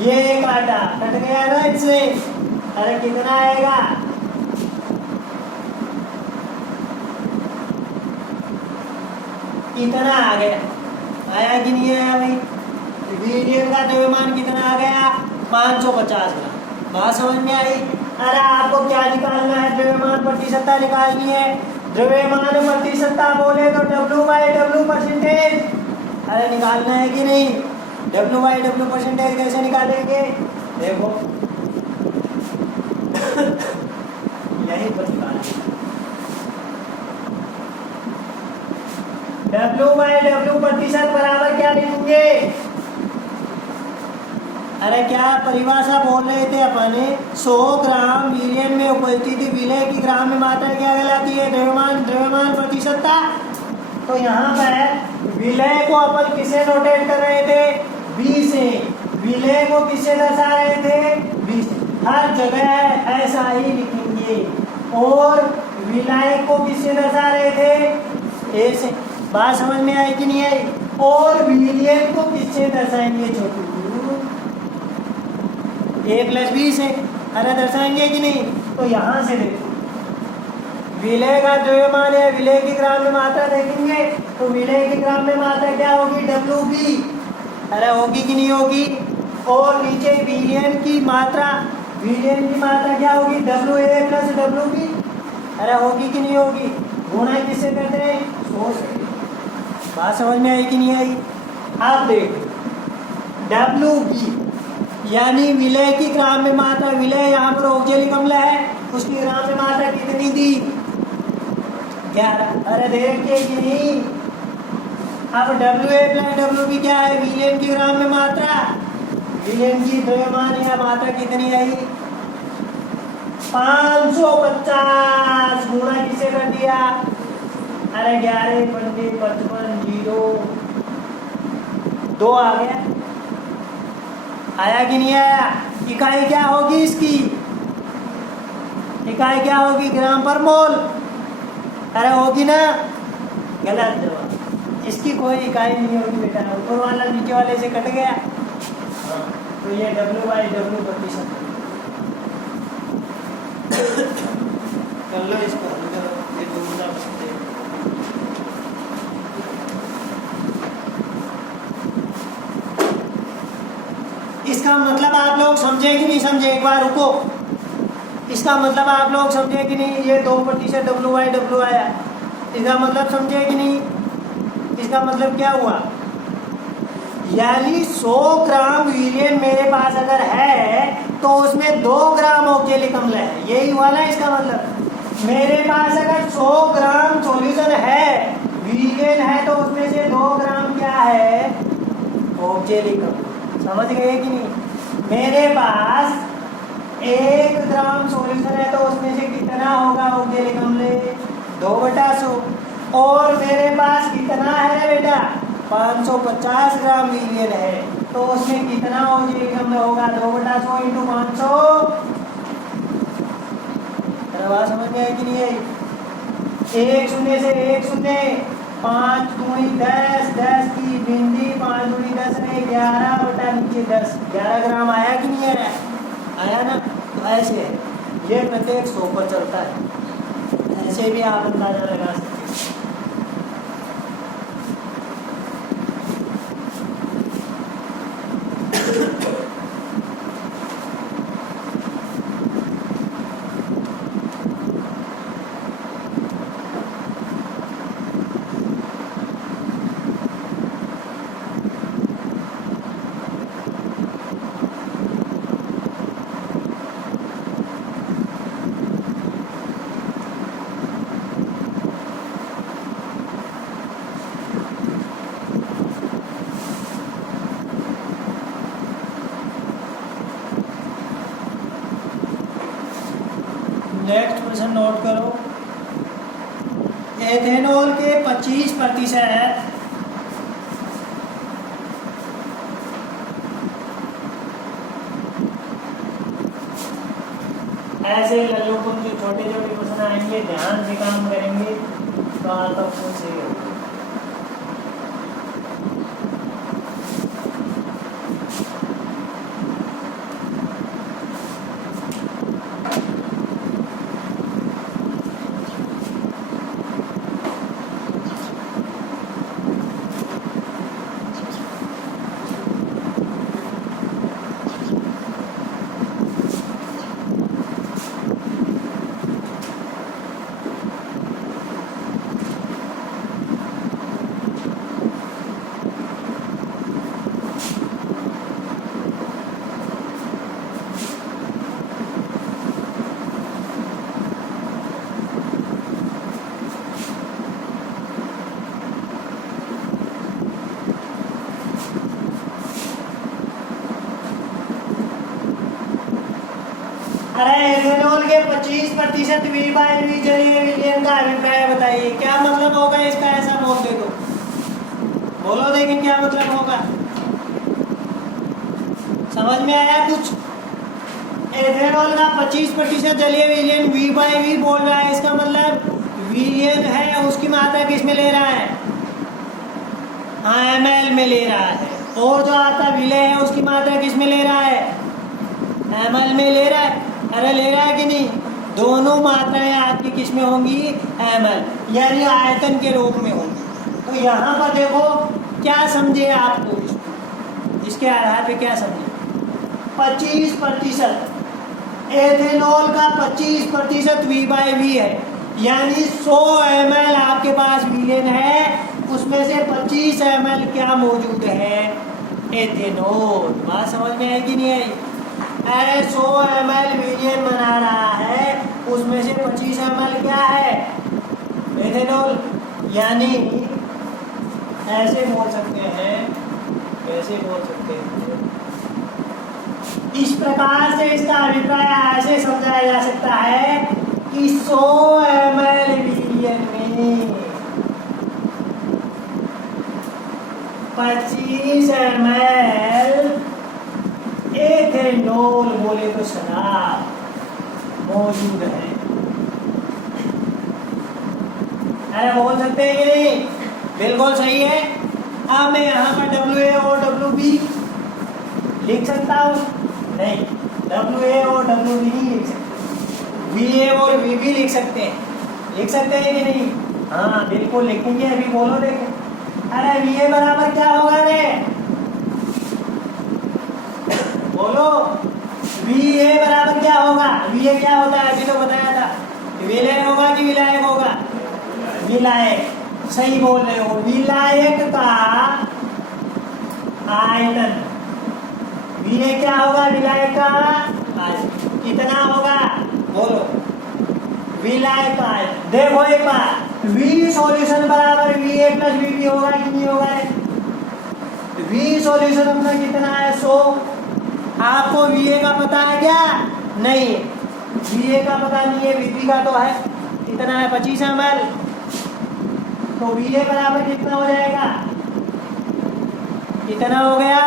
ये काटा कट गया ना इससे। अरे कितना आएगा? कितना आ गया? आया कि नहीं आया भाई? विलयन का द्रव्यमान कितना आ गया? 550 ग्राम। बात समझ में आई? अरे आपको क्या निकालना है? द्रव्यमान प्रतिशतता निकालनी है। द्रव्यमान प्रतिशतता बोले तो W/W परसेंटेज। अरे निकालना है कि नहीं? W/W परसेंटेज कैसे निकालेंगे? देखो यही पर निकालेंगे। W/W प्रतिशत बराबर क्या लिखेंगे? अरे क्या परिभाषा बोल रहे थे अपन? 100 ग्राम विलयन में उपस्थिति विलय की ग्राम में मात्रा क्या कहलाती है? द्रव्यमान, द्रव्यमान प्रतिशतता। तो यहाँ पर विलय को अपन किसे नोटेट कर रहे थे? V से। विलय को किससे दर्शा रहे थे? V से। हर जगह ऐसा ही लिखेंगे। और विलय को किससे दर्शा रहे थे? A से। बात समझ में आई कि नहीं आई? और विलयन को किससे दर्शाएंगे? छोटू A+B से। अरे दर्शाएंगे कि नहीं? तो यहाँ से देखो विलय का द्रव्यमान है, विलय की ग्राम में मात्रा देखेंगे तो विलय की ग्राम में मात्रा क्या होगी? WB। अरे होगी कि नहीं होगी? और नीचे विलयन की मात्रा, विलयन की मात्रा क्या होगी? WA + WB। अरे होगी कि नहीं होगी? गुणा किससे करते हैं? 100 से। बात समझ में आई कि नहीं आई? आप देखो WB यानी विलय की ग्राम में मात्रा, विलय यहाँ पर ऑक्जेलिक अम्ल है, उसकी ग्राम में मात्रा कितनी दी? 11। अरे दे रखी है कि नहीं? अब WA + WB क्या है? विलयन की ग्राम में मात्रा विलेन की द्रव्यमान या मात्रा कितनी आई? 550 गुणा किसे कर दिया? अरे 11 पंजे 55 0 2 आ गया। आया कि नहीं आया? इकाई क्या होगी इसकी? इकाई क्या होगी? ग्राम पर मोल। अरे होगी ना? गलत जवाब। इसकी कोई इकाई नहीं होगी बेटा, ऊपर वाला नीचे वाले से कट गया। तो ये W/W प्रतिशत। कर लो इसको, ये दूसरा बनते हैं। इसका मतलब आप लोग समझे कि नहीं समझे? एक बार रुको। इसका मतलब आप लोग समझे कि नहीं? ये 2% W/W आया, इसका मतलब समझे कि नहीं? इसका मतलब क्या हुआ? यानी 100 ग्राम विलियन मेरे पास अगर है तो उसमें 2 ग्राम ऑक्जेलिक अम्ल है। यही हुआ ना इसका मतलब। मेरे पास अगर 100 ग्राम सॉल्यूशन है, विलियन है, तो उसमें से 2 ग्राम क्या है? ऑक्जेलिक अम्ल। समझ गए कि नहीं? मेरे पास 1 ग्राम सॉल्यूशन है तो उसमें से कितना होगा ऑक्जेलिक अम्ल? 2/100। और मेरे पास कितना है बेटा? 550 ग्राम विलियन है तो उसमें कितना ऑक्जेलिक अम्ल होगा? 2/100 × 500। बात समझ में आई कि नहीं आई? 1 शून्य से 1 शून्य, 5 दूनी 10, 10 की बिंदी, 5 दूनी 10 में 11 बटा नीचे 10। 11 ग्राम आया कि नहीं आया? आया ना? तो ऐसे है, ये प्रत्येक 100 पर चलता है। ऐसे भी आप अंदाजा लगा सकते हैं। नेक्स्ट प्रश्न नोट करो। एथेनॉल के 25% ऐसे लल्लू जो छोटे छोटे प्रश्न आएंगे, ध्यान से काम करेंगे तो आता कुछ सही होगा। अरे एथेनॉल के 25% V/V जलीय विलयन का अभिप्राय बताइए। क्या मतलब होगा इसका? ऐसा बोल दे दो, बोलो लेकिन क्या मतलब होगा? समझ में आया कुछ? एथेनॉल का 25% जलीय विलयन V/V बोल रहा है, इसका मतलब विलयन है उसकी मात्रा किस में ले रहा है? हाँ, ml में ले रहा है। और जो आपका विलय है उसकी मात्रा किस में ले रहा है? ml में ले रहा है। अरे ले रहा है कि नहीं? दोनों मात्राएं आपकी किस में होंगी? ml, यानी आयतन के रूप में होंगी। तो यहाँ पर देखो क्या समझे आपको, इसके आधार पे क्या समझे? 25% एथेनॉल का 25% V/V है, यानी 100 ml आपके पास विलयन है, उसमें से 25 ml क्या मौजूद है? एथेनॉल। बात समझ में आई कि नहीं आई? 100 ml विलयन बना रहा है, उसमें से 25 ml क्या है? एथेनॉल। यानी ऐसे बोल सकते हैं, कैसे बोल सकते हैं? इस प्रकार से इसका अभिप्राय ऐसे समझाया जा सकता है कि 100 ml विलियन में 25 ml एथेनॉल बोले तो शराब मौजूद है। अरे बोल सकते हैं कि नहीं? बिल्कुल सही है। अब मैं यहाँ पर WA और WB लिख सकता हूँ? नहीं, WA और WB नहीं लिख सकते। VA और VB लिख सकते हैं। लिख सकते हैं कि नहीं? हाँ बिल्कुल लिखेंगे। अभी बोलो देखें। अरे VA बराबर क्या होगा रे? बोलो। VA बराबर क्या होगा? VA क्या होता है? अभी तो बताया था। विलयन होगा कि विलायक होगा? विलायक। सही बोल रहे हो। विलायक का आयतन। VA क्या होगा? विलायक का आयतन कितना होगा? बोलो। विलायक का आयतन। देखो एक बार, V सॉल्यूशन बराबर VA प्लस VB होगा कि नहीं होगा? V सॉल्यूशन अपना कितना है? 100। आपको VA का पता है क्या? नहीं, VA का पता नहीं है। VB का तो है। कितना है? 25 ml। तो VA बराबर कितना हो जाएगा? कितना हो गया?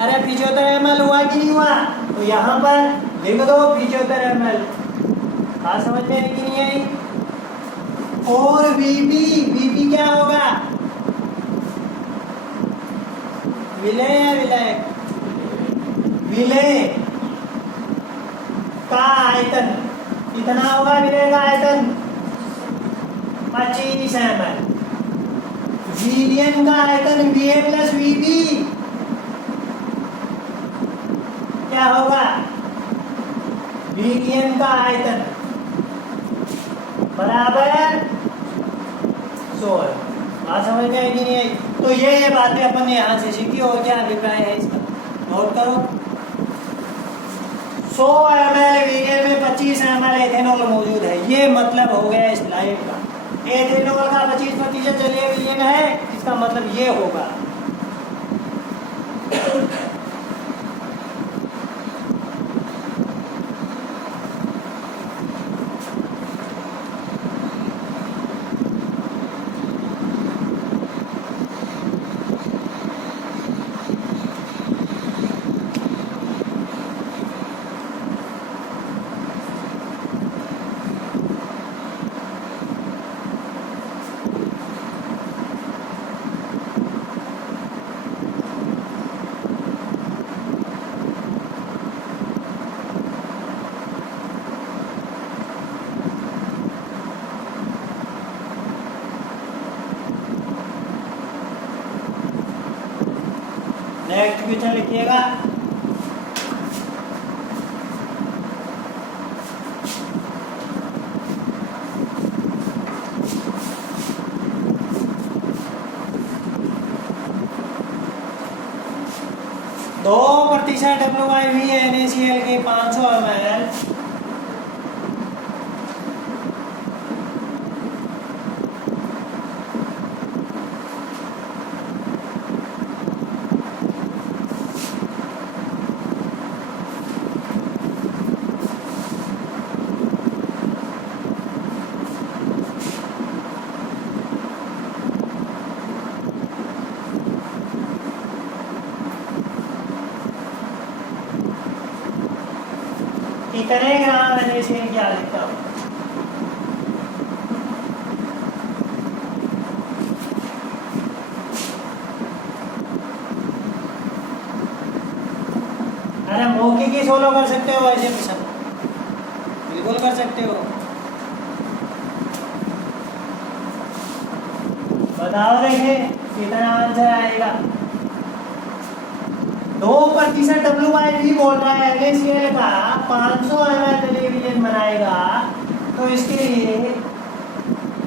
अरे 75 ml हुआ कि नहीं हुआ? तो यहाँ पर लिख दो 75 ml। बात समझ में आई कि नहीं आई? और VB क्या होगा? विलय या विलायक? विलय का आयतन कितना होगा? विलय का आयतन 25 ml। विलयन का आयतन VA प्लस VB क्या होगा? विलयन का आयतन बराबर 100। बात समझ में आई कि नहीं आई? तो ये बातें अपन ने यहाँ से सीखी। और क्या अभिप्राय है इसका? नोट करो। 100 ml विलयन में 25 ml एथेनॉल मौजूद है। ये मतलब हो गया इस लाइन का। एथेनॉल का 25% जलीय विलयन है, इसका मतलब ये होगा। नेक्स्ट क्वेश्चन लिखिएगा। दो प्रतिशत WIV NaCl के 500 ml कितने ग्राम NaCl की आवश्यकता हो? अरे मौखिक ही सोलो कर सकते हो ऐसे मिशन, बिल्कुल कर सकते हो। बताओ देखें कितना आंसर आएगा। 2% WIV बोल रहा है NaCl का 500 ml जलीय विलयन बनाएगा, तो इसके लिए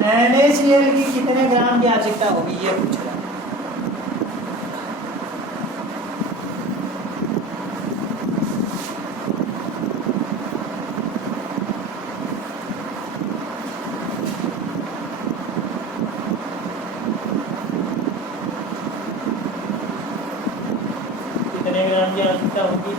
NaCl की कितने ग्राम की आवश्यकता होगी ये पूछ रहा है। कितने ग्राम की आवश्यकता होगी?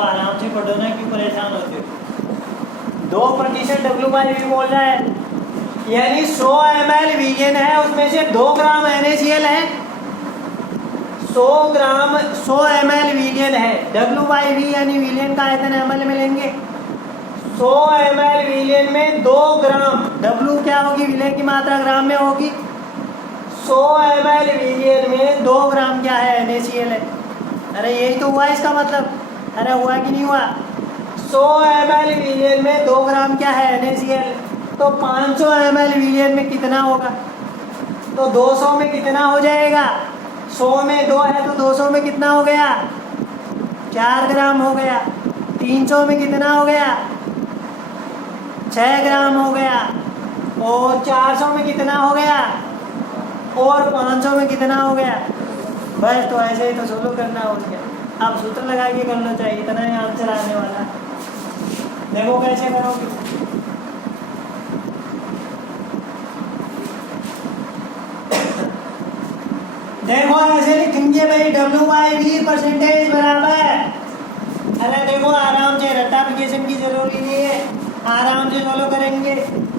आराम से पढ़ो ना, क्यों परेशान होते हो। 2% W/V बोल रहा है, यानी 100 ml विलियन है, उसमें से 2 ग्राम NaCl है। 100 ml विलियन है। W/V यानी विलियन का आयतन ml में लेंगे। 100 ml विलियन में 2 ग्राम, W क्या होगी, विलय की मात्रा ग्राम में होगी। 100 ml विलियन में 2 ग्राम क्या है, NaCl है। अरे यही तो हुआ इसका मतलब, अरे हुआ कि नहीं हुआ। 100 ml विलियन में 2 ग्राम क्या है, NaCl। तो 500 ml विलियन में कितना होगा, तो 200 में कितना हो जाएगा। 100 में 2 है तो 200 में कितना हो गया, 4 ग्राम हो गया। 300 में कितना हो गया, 6 ग्राम हो गया। और 400 में कितना हो गया, और 500 में कितना हो गया। बस तो ऐसे ही तो सोलो करना हो गया। आप सूत्र लगा के करना चाहिए, इतना ही आंसर आने वाला। देखो कैसे करोगे। देखो ऐसे लिखेंगे भाई, W/V परसेंटेज बराबर। अरे देखो आराम से, रट्टाफिकेशन की जरूरी नहीं है, आराम से सोलो करेंगे।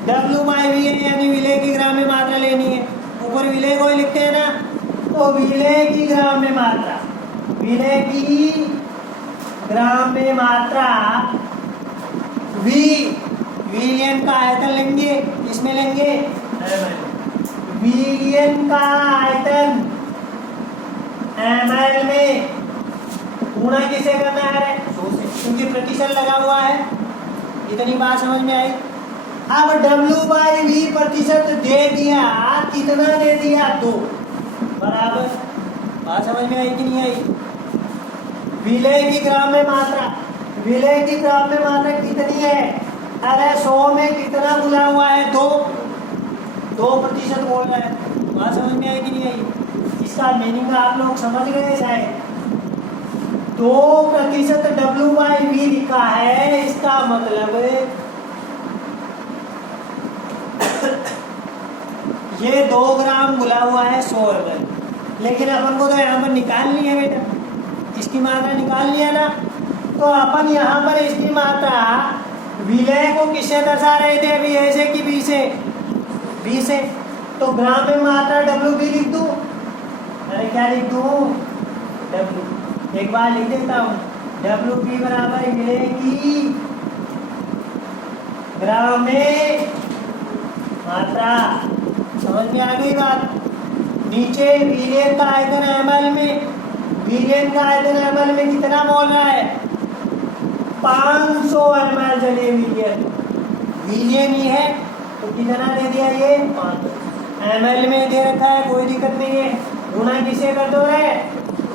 W/V यानी विलय की ग्राम में मात्रा लेनी है। ऊपर विलय को ही लिखते हैं ना, तो विलय की ग्राम में मात्रा, विलय की ग्राम में मात्रा V, विलियन का आयतन लेंगे, इसमें लेंगे विलियन का आयतन ml में, गुणा किसे करना है, 100 से, क्योंकि प्रतिशत लगा हुआ है। इतनी बात समझ में आई। अब W/V प्रतिशत दे दिया, कितना दे दिया, 2 बराबर। बात समझ में आई कि नहीं आई। विलय की ग्राम में मात्रा, विलय की ग्राम में मात्रा कितनी है, अरे 100 में कितना बुला हुआ है, 2% बोल रहा है। बात समझ में आई कि नहीं आई। इसका मीनिंग आप लोग समझ गए शायद। 2% W/V लिखा है, इसका मतलब ये 2 ग्राम बुला हुआ है 100 ml, लेकिन अपन को तो यहाँ पर निकालनी है बेटा, इसकी मात्रा निकालनी है ना। तो अपन यहाँ पर इसकी मात्रा विलय को किससे दर्शा रहे थे, अभी ऐसे कि बी से, बी से। तो ग्राम में मात्रा W/V लिख दूँ, अरे क्या लिख दूँ, W। एक बार लिख देता हूँ, W/V बराबर विलय की ग्राम में मात्रा। समझ में आ गई बात। नीचे विलियन का आयतन ml में, विलियन का आयतन ml में कितना बोल रहा है, 500 ml। चलिए विलियन, विलियन ही है तो कितना दे दिया, ये 500 ml में दे रखा है, कोई दिक्कत नहीं है। गुणा किसे कर दो रे,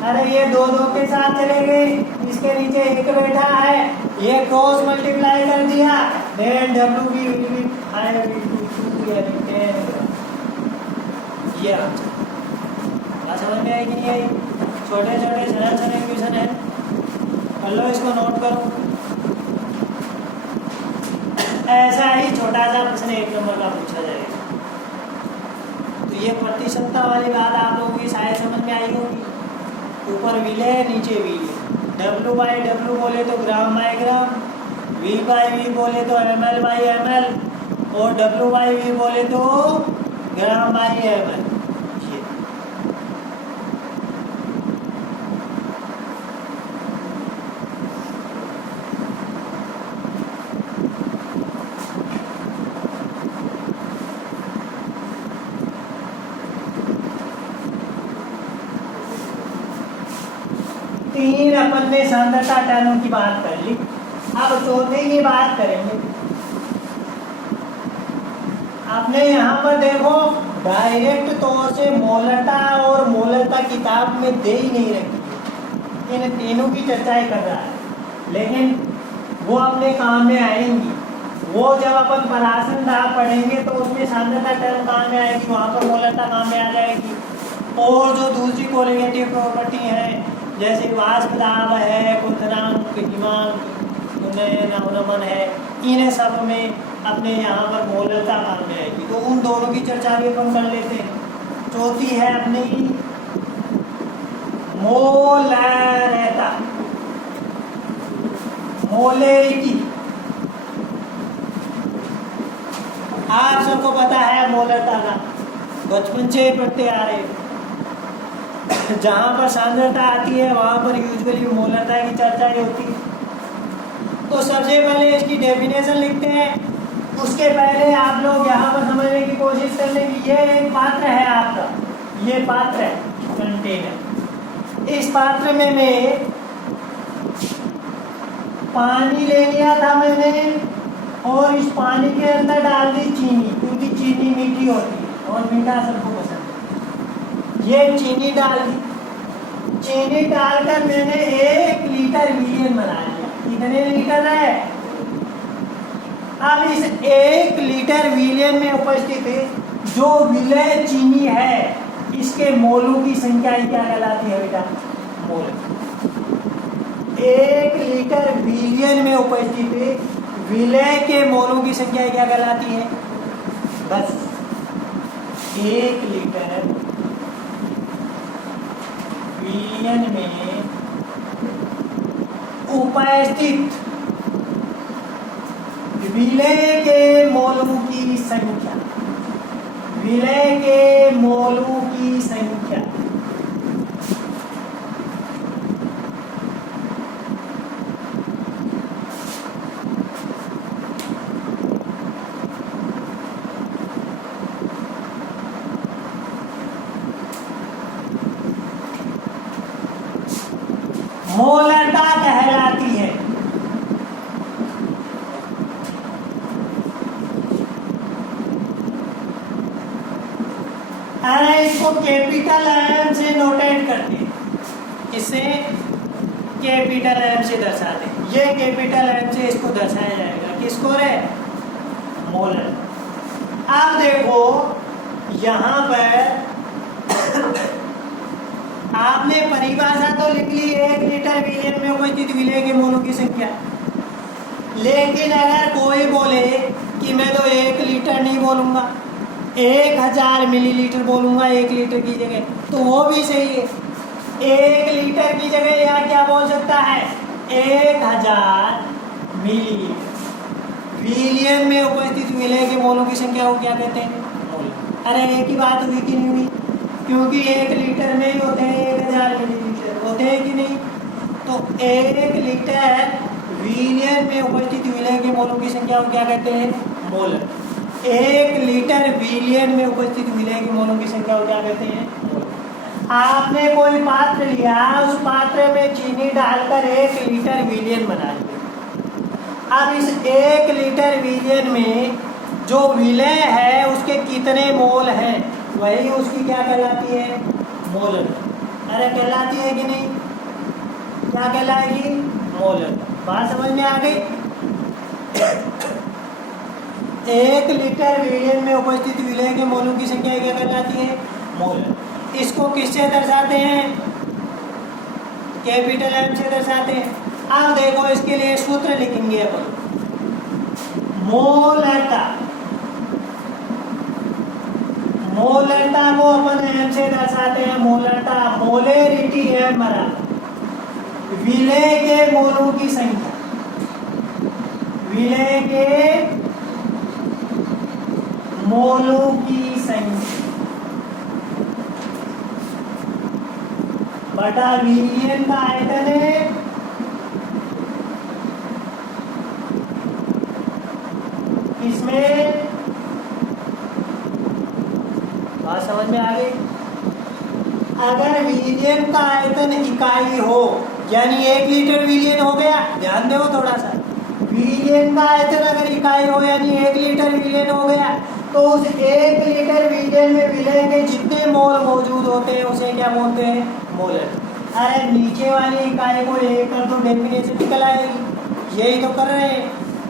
अरे ये 2 के साथ चले गए, इसके नीचे 1 बैठा है, ये क्रॉस मल्टीप्लाई कर दिया, देन W/V will be 5 ये आंसर। बात समझ में आई कि नहीं आई। छोटे छोटे सरल क्वेश्चन है, कर लो, इसको नोट करो। ऐसा ही छोटा सा प्रश्न 1 नंबर का पूछा जाएगा। तो ये प्रतिशतता वाली बात आप लोगों की शायद समझ में आई होगी। ऊपर विलय, नीचे विलय। W/W बोले तो ग्राम बाय ग्राम, V/V बोले तो ml/ml, और W/V बोले तो ग्राम बाय ml। 3 अपन ने सांद्रता टर्म की बात कर ली। अब चौथे की बात करेंगे। आपने यहाँ पर देखो डायरेक्ट तौर से मोलरता और मोलरता किताब में दे ही नहीं रखी, इन तीनों की चर्चाएं कर रहा है, लेकिन वो अपने काम में आएंगी। वो जब अपन परासन दाब पढ़ेंगे तो उसमें सांद्रता टर्म काम में आएगी, वहाँ पर मोलरता काम में आ जाएगी। और जो दूसरी कोलिगेटिव प्रॉपर्टी है, जैसे वाष्प दाब है, कुंतनांक, हिमांक, नमन है, इन सब में अपने यहाँ पर मोलरता काम में आएगी। तो उन दोनों की चर्चा भी अपन कर लेते हैं। चौथी है अपनी मोलरता। मोलेरिटी। आप सबको पता है मोलरता का, बचपन से पढ़ते आ रहे हैं। जहां पर सांद्रता आती है वहां पर यूजुअली मोलरता की चर्चा ही होती है। तो सबसे पहले इसकी डेफिनेशन लिखते हैं। उसके पहले आप लोग यहाँ पर समझने की कोशिश कर लें कि ये एक पात्र है आपका, ये पात्र है, कंटेनर। इस पात्र में मैं पानी ले लिया था मैंने, और इस पानी के अंदर डाल दी चीनी, क्योंकि चीनी मीठी होती है और मीठा सबको पसंद है। ये चीनी डाल दी। चीनी डालकर मैंने 1 लीटर विलियन बना लिया। कितने लीटर है? अब इस 1 लीटर विलियन में उपस्थित जो विलय चीनी है, इसके मोलों की संख्या क्या कहलाती है बेटा? मोल। 1 लीटर विलियन में उपस्थित विलय के मोलों की संख्या क्या कहलाती है? बस 1 लीटर विलियन में उपस्थित विलय के मोलों की संख्या, विलय के मोलों की संख्या मोलरता कहलाती है। अरे इसको कैपिटल एम से नोटेट करते हैं, इसे कैपिटल एम से दर्शाते हैं। ये कैपिटल एम से इसको दर्शाया जाएगा, किसको रे? मोलर। अब देखो यहाँ पर आपने परिभाषा तो लिख ली 1 लीटर विलियन में उपस्थित विलय के मोलों की संख्या, लेकिन अगर कोई बोले कि मैं तो 1 लीटर नहीं बोलूंगा, 1000 मिलीलीटर बोलूंगा 1 लीटर की जगह, तो वो भी सही है। 1 लीटर की जगह यहाँ क्या बोल सकता है? 1000 मिलीलीटर। विलियन में उपस्थित विलय के मोलों की संख्या को क्या कहते हैं? मोल। अरे एक ही बात हुई कि नहीं हुई? क्योंकि 1 लीटर में ही होते हैं 1000 मिलीलीटर, होते हैं कि नहीं? तो 1 लीटर विलियन में उपस्थित विलय के मोलों की संख्या को क्या कहते हैं? मोलर। 1 लीटर विलियन में उपस्थित विलय के मोलों की संख्या को क्या कहते हैं? मोलर। आपने कोई पात्र लिया, उस पात्र में चीनी डालकर 1 लीटर विलियन बना लिया। अब इस 1 लीटर विलियन में जो विलय है उसके कितने मोल हैं, वही उसकी क्या कहलाती है? मोलर। अरे कहलाती है कि नहीं? क्या कहलाएगी? मोलर। बात समझ में आ गई? 1 लीटर विलियन में उपस्थित विलय के मोलों की संख्या क्या कहलाती है? मोलर। इसको किससे दर्शाते हैं? कैपिटल एम से दर्शाते हैं। अब देखो इसके लिए सूत्र लिखेंगे अपन। मोलरता, मोलरता को अपन एम से दर्शाते हैं। मोलरता मोलेरिटी एम बराबर विलय के मोलों की संख्या, विलय के मोलों की संख्या बटा विलियन का आयतन है, इसमें बात समझ में आ गई? अगर विलियन का आयतन इकाई हो, यानी 1 लीटर विलियन हो गया, ध्यान दो थोड़ा सा। विलियन का आयतन अगर इकाई हो यानी 1 लीटर विलियन हो गया, तो उस 1 लीटर विलियन में विलय के जितने मोल मौजूद होते हैं उसे क्या बोलते हैं? मोलर। अरे नीचे वाली इकाई को 1 कर दो, डेफिनेशन निकल आएगी। यही तो कर रहे हैं।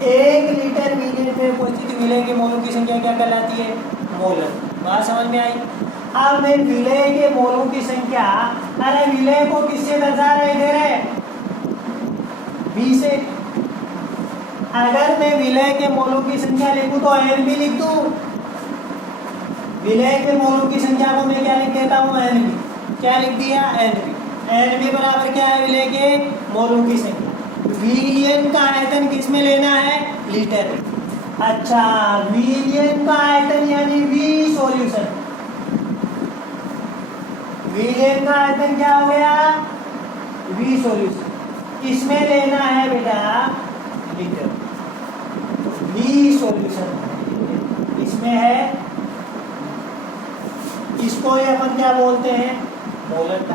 1 लीटर विलियन में उपस्थित विलय के मोलों की संख्या क्या कहलाती है? मोलर। बात समझ में आई? अब मैं विलय के मोलों की संख्या, अरे विलय को किससे दर्शा रहे दे रहे? बी से। अगर मैं विलय के मोलों की संख्या लिखूं तो एन भी लिख दूं। विलय के मोलों की संख्या को मैं क्या लिख देता हूँ? N B. क्या लिख दिया? N B. एन बी बराबर क्या है? विलय के मोलों की संख्या। विलियन का आयतन किस में लेना है? लीटर में। अच्छा, विलियन का आयतन यानी वी सॉल्यूशन, विलियन का आयतन क्या हो गया? V solution. इसमें लेना है बेटा लीटर, वी सॉल्यूशन इसमें है। इसको ही अपन क्या बोलते हैं? मोलरता।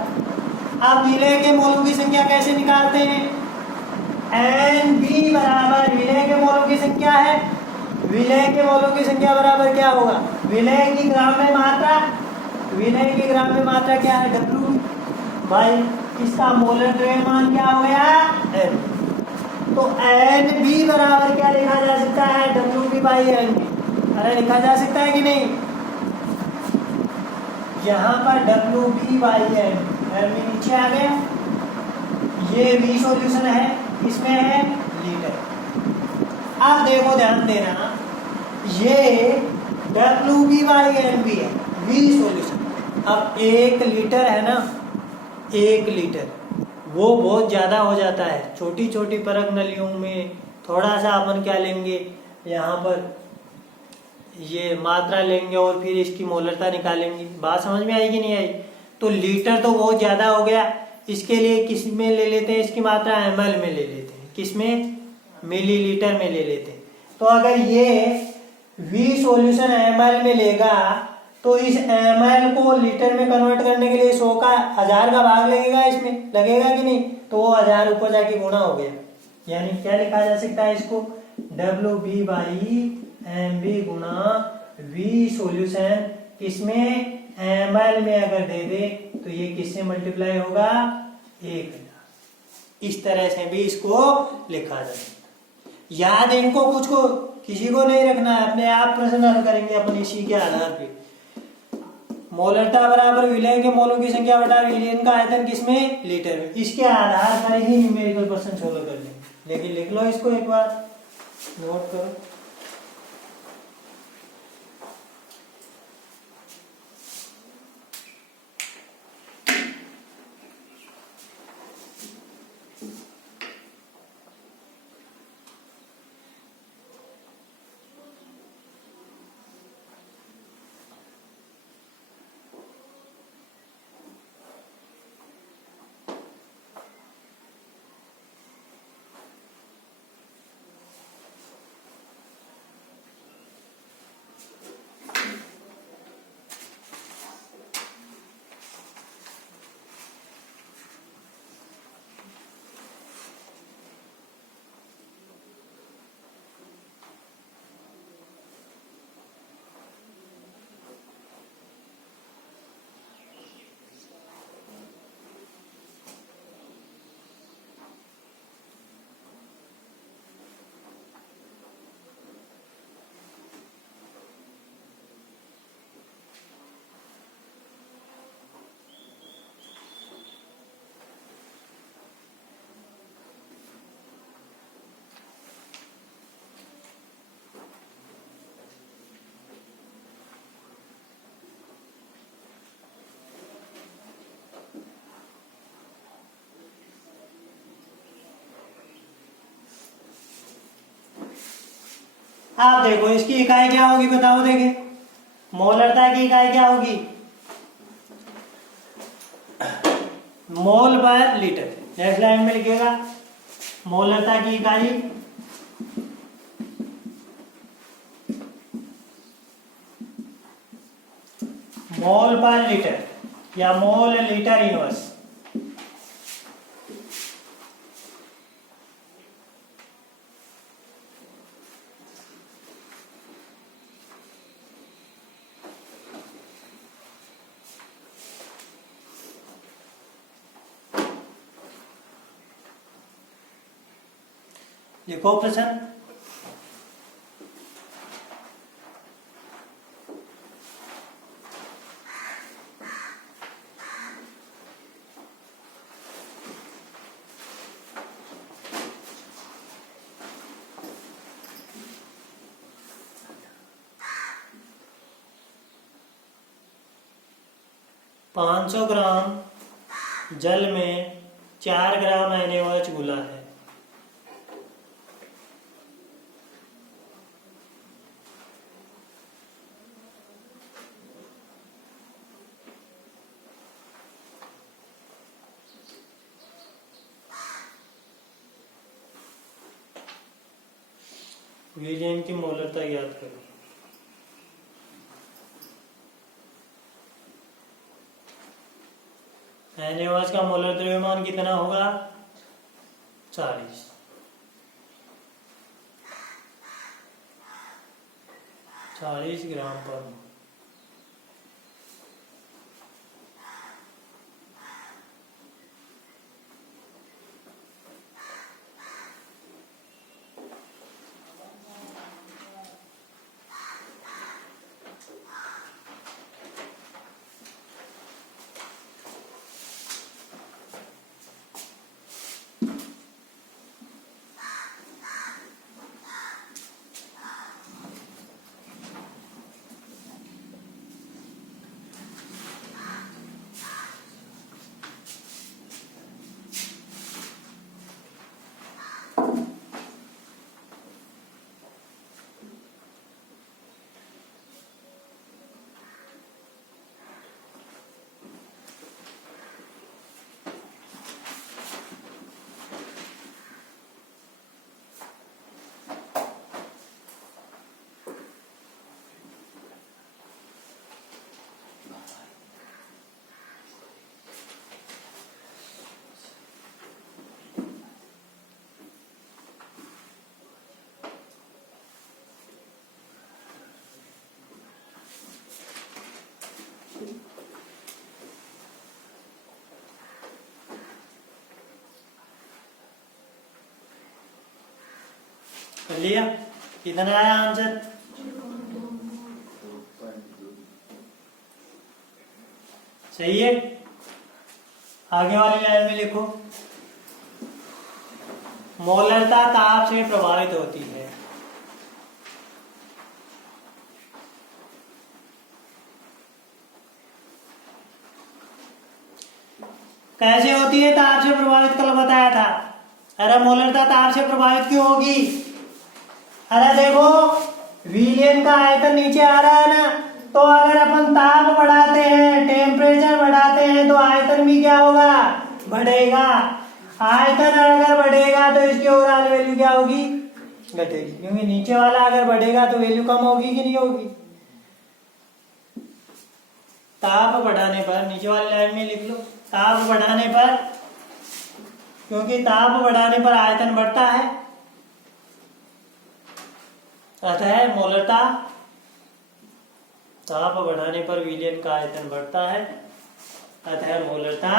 अब विलय के मोलों की संख्या कैसे निकालते हैं? एन बी बराबर विलय के मोलों की संख्या है, विलय के मोलों की संख्या बराबर क्या होगा? विलय की ग्राम में मात्रा, विलय की ग्राम में मात्रा क्या है? डब्ल्यू भाई, इसका मोलर द्रव्यमान क्या हो गया? एन। तो एन बी बराबर क्या लिखा जा सकता है? W B by N B. अरे लिखा जा सकता है कि नहीं? यहाँ पर W B by N B नीचे आ गया, ये वी सॉल्यूशन है, इसमें है लीटर। अब देखो ध्यान देना, ये W B by N B है, वी सॉल्यूशन। अब 1 लीटर है ना, 1 लीटर वो बहुत ज़्यादा हो जाता है। छोटी छोटी परत नलियों में थोड़ा सा अपन क्या लेंगे, यहाँ पर ये मात्रा लेंगे और फिर इसकी मोलरता निकालेंगे। बात समझ में आई कि नहीं आई? तो लीटर तो बहुत ज़्यादा हो गया, इसके लिए किस में ले लेते हैं? इसकी मात्रा ml में ले लेते हैं। किस में? मिलीलीटर में ले लेते हैं। तो अगर ये V सॉल्यूशन ml में लेगा तो इस ml को लीटर में कन्वर्ट करने के लिए 100 का 1000 का भाग लगेगा, इसमें लगेगा कि नहीं? तो वो 1000 ऊपर जाके गुणा हो गया, यानी क्या लिखा जा सकता है इसको? WB बाई एम बी गुणा वी सॉल्यूशन, किसमें? ml में अगर दे दे तो ये किससे मल्टीप्लाई होगा? 1000। इस तरह से भी इसको लिखा जा सकता है। याद इनको कुछ को किसी को नहीं रखना है, अपने आप प्रश्न हल करेंगे अपन इसी के आधार पे। मोलरता बराबर विलय के मोलों की संख्या बटा विलयन का आयतन किसमें? लीटर में। इसके आधार पर ही न्यूमेरिकल प्रश्न सोल्व कर लेंगे। लेकिन लिख लो इसको एक बार, नोट करो। आप देखो इसकी इकाई क्या होगी, बताओ देखे। मोलरता की इकाई क्या होगी? मोल पर लीटर। नेक्स्ट लाइन में लिखेगा मोलरता की इकाई मोल पर लीटर या मोल लीटर इनवर्स। लिखो प्रश्न। पाँच 500 ग्राम जल में 4 ग्राम NaOH घुला है। विलयन की मोलरता याद करो। NaOH का मोलर द्रव्यमान कितना होगा? 40 ग्राम पर मोल। कर लिया? कितना आया आंसर? सही है। आगे वाली लाइन में लिखो, मोलरता ताप से प्रभावित होती है। कैसे होती है ताप से प्रभावित? कल बताया था। अरे मोलरता ताप से प्रभावित क्यों होगी? अरे देखो, विलयन का आयतन नीचे आ रहा है ना, तो अगर अपन ताप बढ़ाते हैं, टेम्परेचर बढ़ाते हैं, तो आयतन भी क्या होगा? बढ़ेगा। आयतन अगर बढ़ेगा तो इसकी ओवरऑल वैल्यू क्या होगी? घटेगी, क्योंकि नीचे वाला अगर बढ़ेगा तो वैल्यू कम होगी कि नहीं होगी? ताप बढ़ाने पर, नीचे वाली लाइन में लिख लो, ताप बढ़ाने पर, क्योंकि ताप बढ़ाने पर आयतन बढ़ता है, अतः मोलरता, ताप बढ़ाने पर विलयन का आयतन बढ़ता है, अतः मोलरता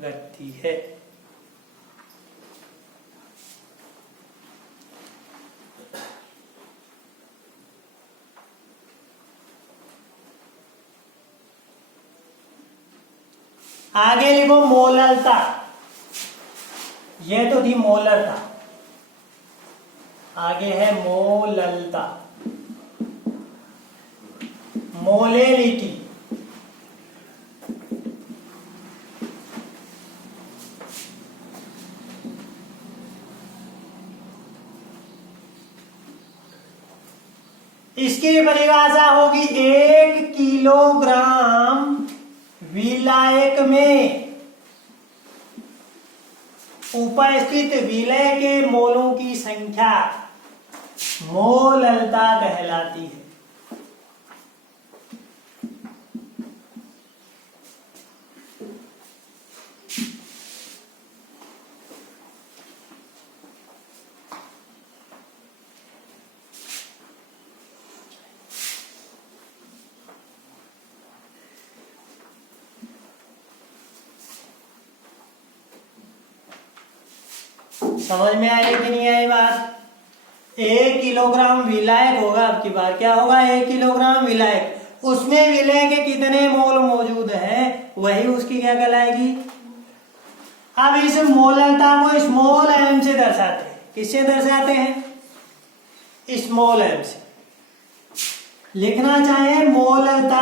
घटती है। आगे लिखो मोलरता। यह तो थी मोलरता, आगे है मोललता, मोलेलिटी। इसकी परिभाषा होगी 1 किलोग्राम विलायक में उपस्थित विलय के मोलों की संख्या मोललता कहलाती है। समझ में आई कि नहीं आई बात? 1 किलोग्राम विलायक होगा, अब की बार क्या होगा? 1 किलोग्राम विलायक, उसमें विलय के कितने मोल मौजूद है, वही उसकी क्या कहलाएगी? अब इस मोललता को स्मॉल एम से दर्शाते हैं। किससे दर्शाते हैं? स्मॉल एम से। लिखना चाहे मोललता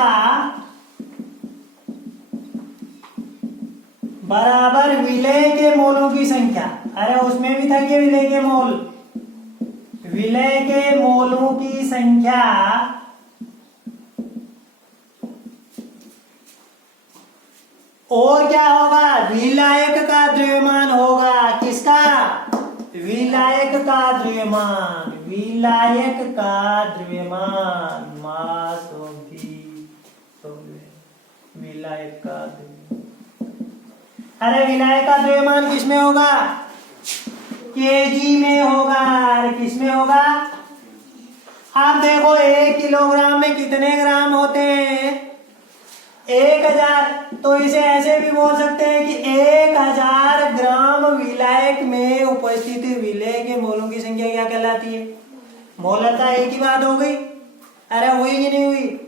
बराबर विलय के मोलों की संख्या। अरे उसमें भी था कि विलय के मोल, विलय के मोलों की संख्या और क्या होगा? विलायक का द्रव्यमान होगा। किसका? विलायक का द्रव्यमान। विलायक का द्रव्यमान, मास ऑफ दी विलायक का द्रव्यमान। अरे विलायक का द्रव्यमान किसमें होगा? केजी में होगा। अरे किसमें होगा? आप देखो 1 किलोग्राम में कितने ग्राम होते हैं? 1000। तो इसे ऐसे भी बोल सकते हैं कि 1000 ग्राम विलायक में उपस्थित विलेय के मोलों की संख्या क्या कहलाती है? मोलता एक ही बात हो गई। अरे हुई कि नहीं हुई?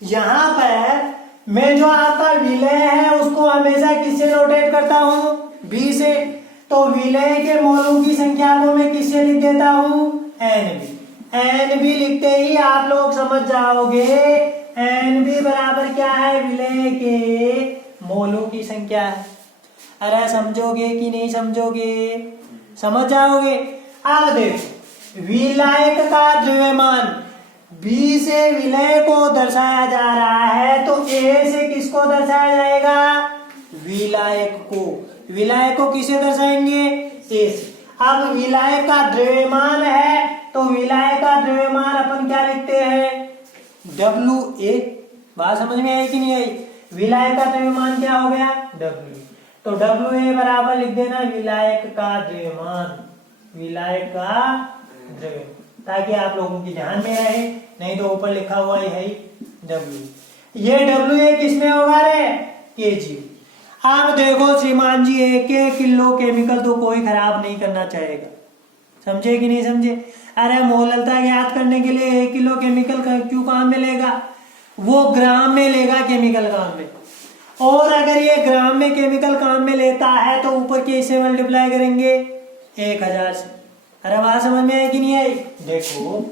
यहां पर मैं जो आपका विलेय है उसको हमेशा किससे नोटेट करता हूं? बी से। तो विलेय के मोलों की संख्या को मैं किससे लिख देता हूं? एन बी लिखते ही आप लोग समझ जाओगे एन बी बराबर क्या है? विलेय के मोलों की संख्या है। अरे समझोगे कि नहीं समझोगे? समझ जाओगे। अब देखो विलायक का द्रव्यमान बी से विलय को दर्शाया जा रहा है, तो ए से किसको दर्शाया जाएगा? विलायक को। विलायक को किसे दर्शाएंगे? ए से। अब विलायक का द्रव्यमान है, तो विलायक का द्रव्यमान अपन क्या लिखते हैं? W A. बात समझ में आई कि नहीं आई? विलायक का द्रव्यमान क्या हो गया? डब्ल्यू। तो डब्ल्यू ए बराबर लिख देना विलायक का द्रव्यमान, विलायक का द्रव्यमान, ताकि आप लोगों की ध्यान में रहे। नहीं तो ऊपर लिखा हुआ है डब्ल्यू। ये डब्ल्यू ए किसमें होगा रे? केजी। अब देखो श्रीमान जी, 1 किलो केमिकल तो कोई खराब नहीं करना चाहेगा। समझे कि नहीं समझे? अरे मोलता याद करने के लिए 1 किलो केमिकल क्यों काम में लेगा? वो ग्राम में लेगा केमिकल काम में। और अगर ये ग्राम में केमिकल काम में लेता है तो ऊपर के इससे मल्टीप्लाई करेंगे 1000 से। अरे बात समझ में आई कि नहीं आई? देखो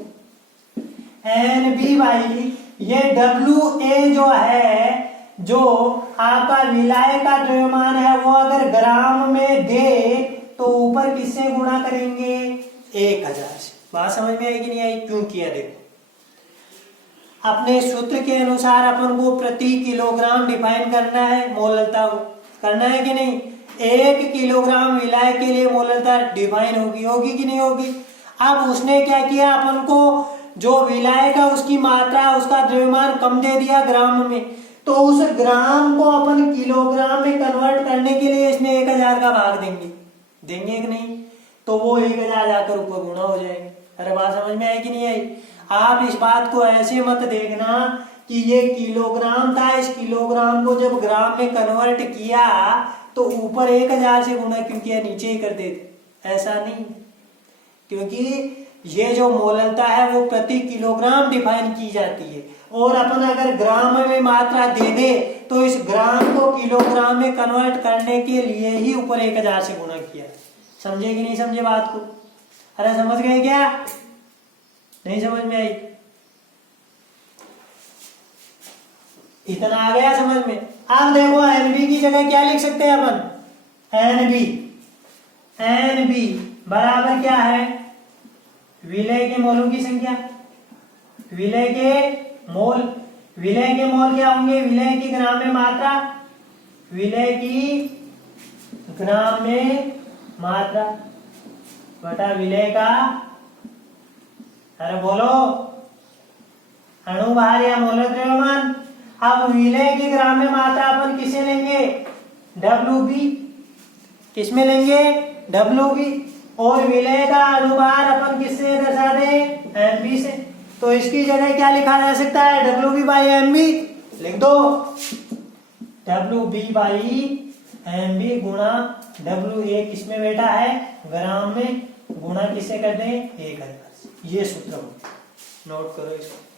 एन बी बाई ये डब्ल्यू ए जो है, जो आपका विलायक का द्रव्यमान है, वो अगर ग्राम में दे तो ऊपर किससे गुणा करेंगे? 1000 से। बात समझ में आई कि नहीं आई? क्यों किया? देखो अपने सूत्र के अनुसार अपन को प्रति किलोग्राम डिफाइन करना है, मोलता को करना है कि नहीं? 1 किलोग्राम विलायक के लिए मोलता डिफाइन होगी कि नहीं होगी? अब उसने क्या किया, अपन को जो विलायक है उसकी मात्रा, उसका द्रव्यमान कम दे दिया ग्राम में, तो उस ग्राम को अपन किलोग्राम में कन्वर्ट करने के लिए इसमें 1000 का भाग देंगे कि नहीं? तो वो 1000 जाकर ऊपर गुणा हो जाएंगे। अरे बात समझ में आई कि नहीं आई? आप इस बात को ऐसे मत देखना कि ये किलोग्राम था, इस किलोग्राम को जब ग्राम में कन्वर्ट किया तो ऊपर 1000 से गुणा क्यों किया, नीचे ही कर देते। ऐसा नहीं, क्योंकि ये जो मोलता है वो प्रति किलोग्राम डिफाइन की जाती है, और अपन अगर ग्राम में मात्रा दे दे तो इस ग्राम को किलोग्राम में कन्वर्ट करने के लिए ही ऊपर 1000 से गुणा किया। समझे कि नहीं समझे बात को? अरे समझ गए क्या? नहीं समझ में आई? इतना आ गया समझ में? अब देखो एनबी की जगह क्या लिख सकते हैं अपन? एनबी बराबर क्या है? विलय के मोलों की संख्या। विलय के मोल क्या होंगे? विलय की ग्राम में मात्रा, विलय की ग्राम में मात्रा बटा विलय का, अरे बोलो, अणुभार या मोलर द्रव्यमान। अब विलय की ग्राम में मात्रा अपन किसे लेंगे? डब्ल्यूबी। किसमें लेंगे? डब्ल्यूबी। और विलय का अणुभार अपन किससे दर्शा दें? एमबी से। तो इसकी जगह क्या लिखा जा सकता है? डब्ल्यूबी बाई एमबी लिख दो। डब्ल्यूबी बाई एमबी गुणा डब्ल्यू ए किसमें बैठा है? ग्राम में, गुणा किससे कर दें? 1000 से। ये सूत्र हो, नोट करो इसको।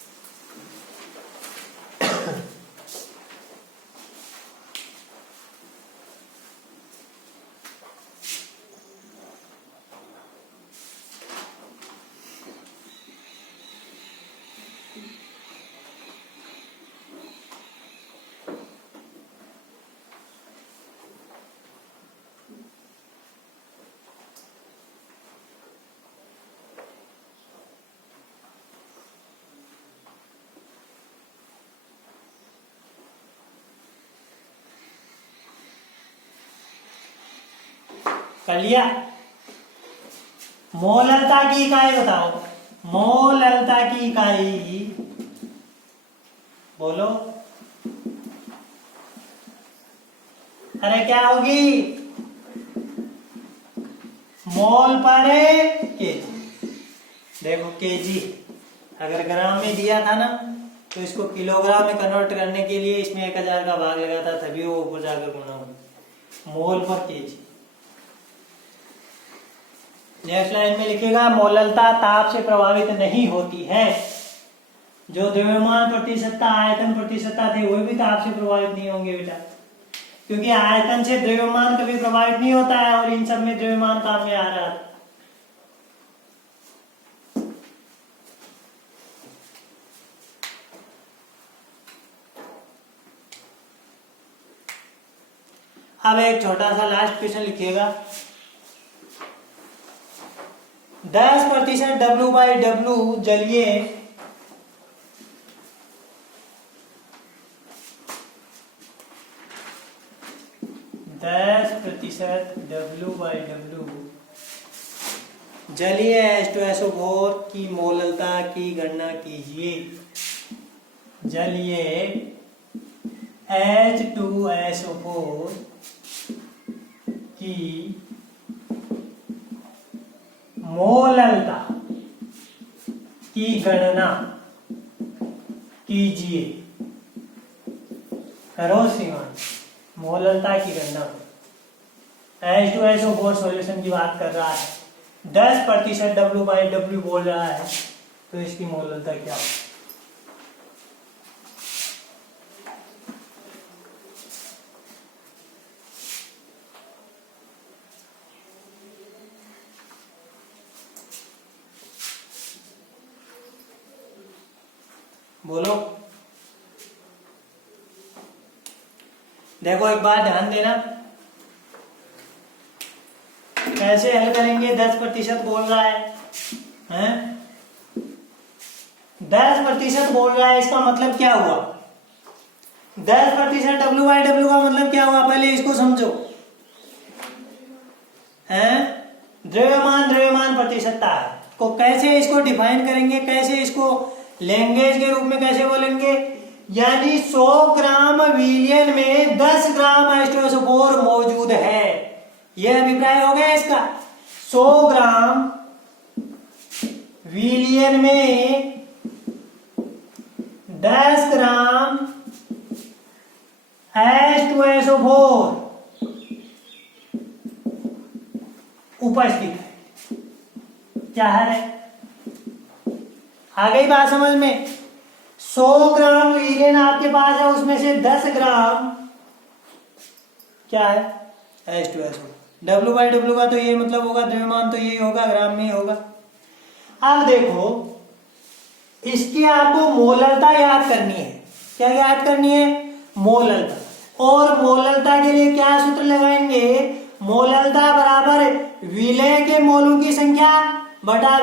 कर लिया? मोललता की इकाई बताओ, मोललता की इकाई बोलो। अरे क्या होगी? मोल पर केजी। देखो केजी अगर ग्राम में दिया था ना, तो इसको किलोग्राम में कन्वर्ट करने के लिए इसमें 1000 का भाग लगा था, तभी वो ऊपर जाकर गुना होगा। मोल पर केजी। नेक्स्ट लाइन में लिखेगा मोललता ताप से प्रभावित नहीं होती है। जो द्रव्यमान प्रतिशतता, आयतन प्रतिशतता थे वो भी ताप से प्रभावित नहीं होंगे बेटा, क्योंकि आयतन से द्रव्यमान कभी प्रभावित नहीं होता है, और इन सब में द्रव्यमान काम में आ रहा है। अब एक छोटा सा लास्ट क्वेश्चन लिखिएगा। 10% W/W जलीय W/W जलीय H2SO4 की मोललता की गणना कीजिए। जलीय H2SO4 की मोललता की गणना कीजिए। करो श्रीमान, मोललता की गणना। H2SO4 सॉल्यूशन की बात कर रहा है, 10% W/W बोल रहा है, तो इसकी मोललता क्या हो? बोलो। देखो एक बार ध्यान देना, कैसे हल करेंगे। 10% बोल रहा है, हैं? 10% बोल रहा है, इसका मतलब क्या हुआ? 10% W/W का मतलब क्या हुआ, पहले इसको समझो। हैं? द्रव्यमान प्रतिशतता को कैसे इसको डिफाइन करेंगे, कैसे इसको लैंग्वेज के रूप में कैसे बोलेंगे? यानी 100 ग्राम विलियन में 10 ग्राम H2SO4 मौजूद है, यह अभिप्राय हो गया इसका। 100 ग्राम विलियन में 10 ग्राम H2SO4 उपस्थित है। क्या है? आ गई बात समझ में? 100 ग्राम विलियन आपके पास है, उसमें से 10 ग्राम क्या है? H2SO4। W/W का तो ये मतलब होगा, द्रव्यमान तो यही होगा, ग्राम में ही होगा। अब देखो, इसकी आपको मोललता याद करनी है। क्या याद करनी है? मोललता। और मोललता के लिए क्या सूत्र लगाएंगे? मोललता बराबर विलय के मोलों की संख्या बटा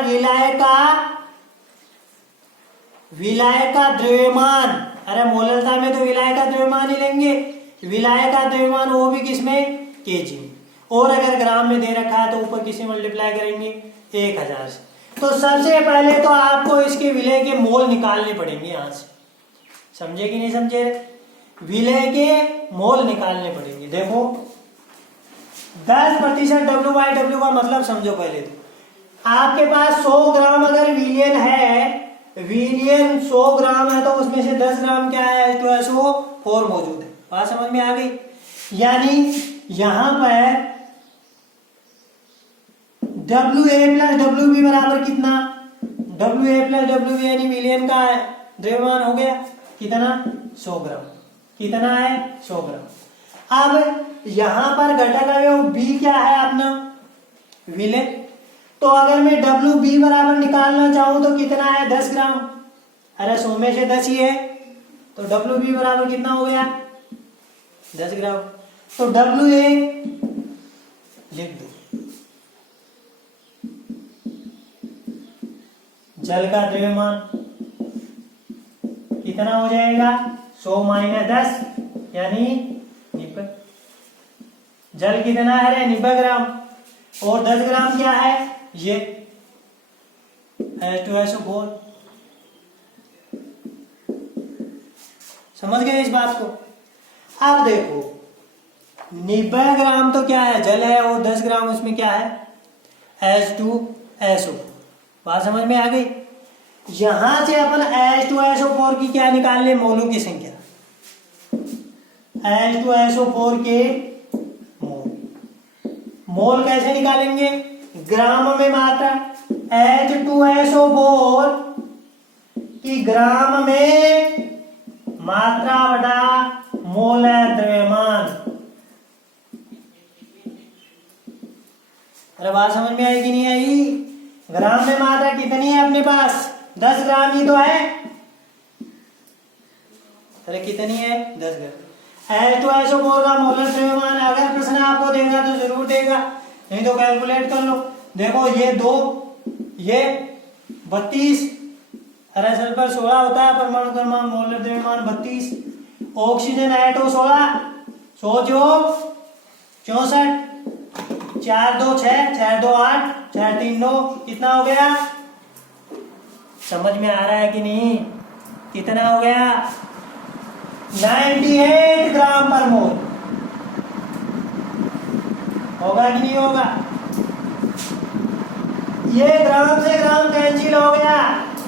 विलायक का द्रव्यमान। अरे मोललता में तो विलायक का द्रव्यमान ही लेंगे, विलायक का द्रव्यमान वो भी किसमें? केजी में। और अगर ग्राम में दे रखा है तो ऊपर किसी मल्टीप्लाई करेंगे 1000 से। तो सबसे पहले तो आपको इसके विलय के मोल निकालने पड़ेंगे यहां से। समझे कि नहीं समझे? विलय के मोल निकालने पड़ेंगे। देखो 10% W/W का मतलब समझो पहले तो। आपके पास 100 ग्राम अगर विलियन है, विलियन 100 ग्राम है, तो उसमें से 10 ग्राम क्या है? H2SO4 मौजूद है। बात समझ में आ गई? यानी यहां पर WA+WB बराबर कितना? WA+WB यानी विलियन का द्रव्यमान हो गया कितना? 100 ग्राम। कितना है? 100 ग्राम। अब यहां पर घटक अवयव B क्या है अपना? विलय। तो अगर मैं WB बराबर निकालना चाहूं तो कितना है? 10 ग्राम। अरे 100 में से 10 ही है, तो WB बराबर कितना हो गया? 10 ग्राम। तो WA लिख दो, जल का द्रव्यमान कितना हो जाएगा? 100 - 10 यानी 90। जल कितना है? 90 ग्राम। और 10 ग्राम क्या है? ये H2SO4। समझ गए इस बात को? अब देखो 90 ग्राम तो क्या है, जल है, और 10 ग्राम उसमें क्या है, H2SO। बात समझ में आ गई? यहां से अपन H2SO4 की क्या निकाल ले, मोलों की संख्या। H2SO4 के मोल कैसे निकालेंगे, ग्राम में मात्रा। H2SO4 की ग्राम में मात्रा बटा मोल है द्रव्यमान। अरे बात समझ में आई कि नहीं आई? ग्राम में मात्रा कितनी है अपने पास, 10 ग्राम ही तो है। अरे कितनी है, 10 ग्राम। H2SO4 का मोलर द्रव्यमान अगर प्रश्न आपको देगा तो जरूर देगा, नहीं तो कैलकुलेट कर लो। देखो ये 2, ये 32, अरे सल्फर 16 होता है, परमाणु क्रमांक मोलर द्रव्यमान 32, ऑक्सीजन एटो 16, 100 जोग 64, 4 2 6, 4 2 8, 4 3 9, कितना हो गया? समझ में आ रहा है कि नहीं? कितना हो गया? 98 ग्राम पर मोल। होगा कि नहीं होगा? ये ग्राम से ग्राम कैंसिल हो गया,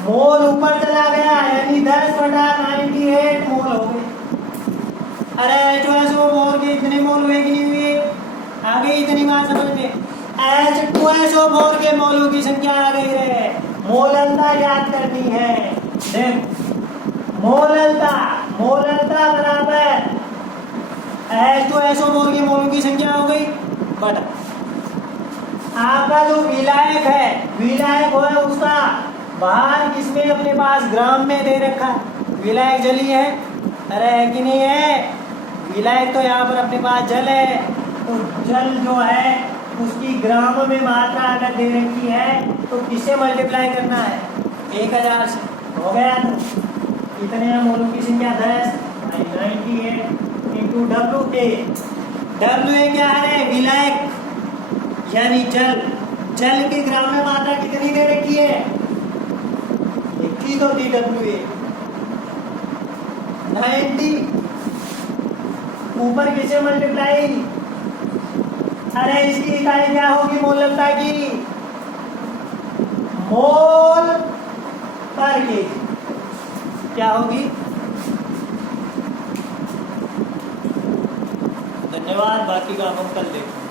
मोल ऊपर चला गया, यानी 10/98 मोल हो गए। अरे H2SO4 के इतने मोल हुए कि नहीं हुए? आ गई इतनी बात समझ में? H2SO4 के मोलों की संख्या आ गई है, मोललता याद करनी है। देख मोललता बराबर H2SO4 के मोलों की संख्या हो गई बटा आपका जो विलायक है, विलायक हो है उसका बाहर किसमें अपने पास ग्राम में दे रखा है, विलायक जली है। अरे है कि नहीं है? विलायक तो यहाँ पर अपने पास जल है, तो जल जो है उसकी ग्राम में मात्रा अगर दे रखी है तो किससे मल्टीप्लाई करना है, 1000 से। हो गया कितने मोलों की संख्या 10 98 इंटू WA। WA क्या है, विलायक यानी जल। जल की ग्राम में मात्रा कितनी दे रखी है, 21 होती WA। 90 ऊपर किसे मल्टीप्लाई, अरे इसकी इकाई क्या होगी मोललता की, मोल पर केजी क्या होगी। धन्यवाद, बाकी का हम कल देखेंगे।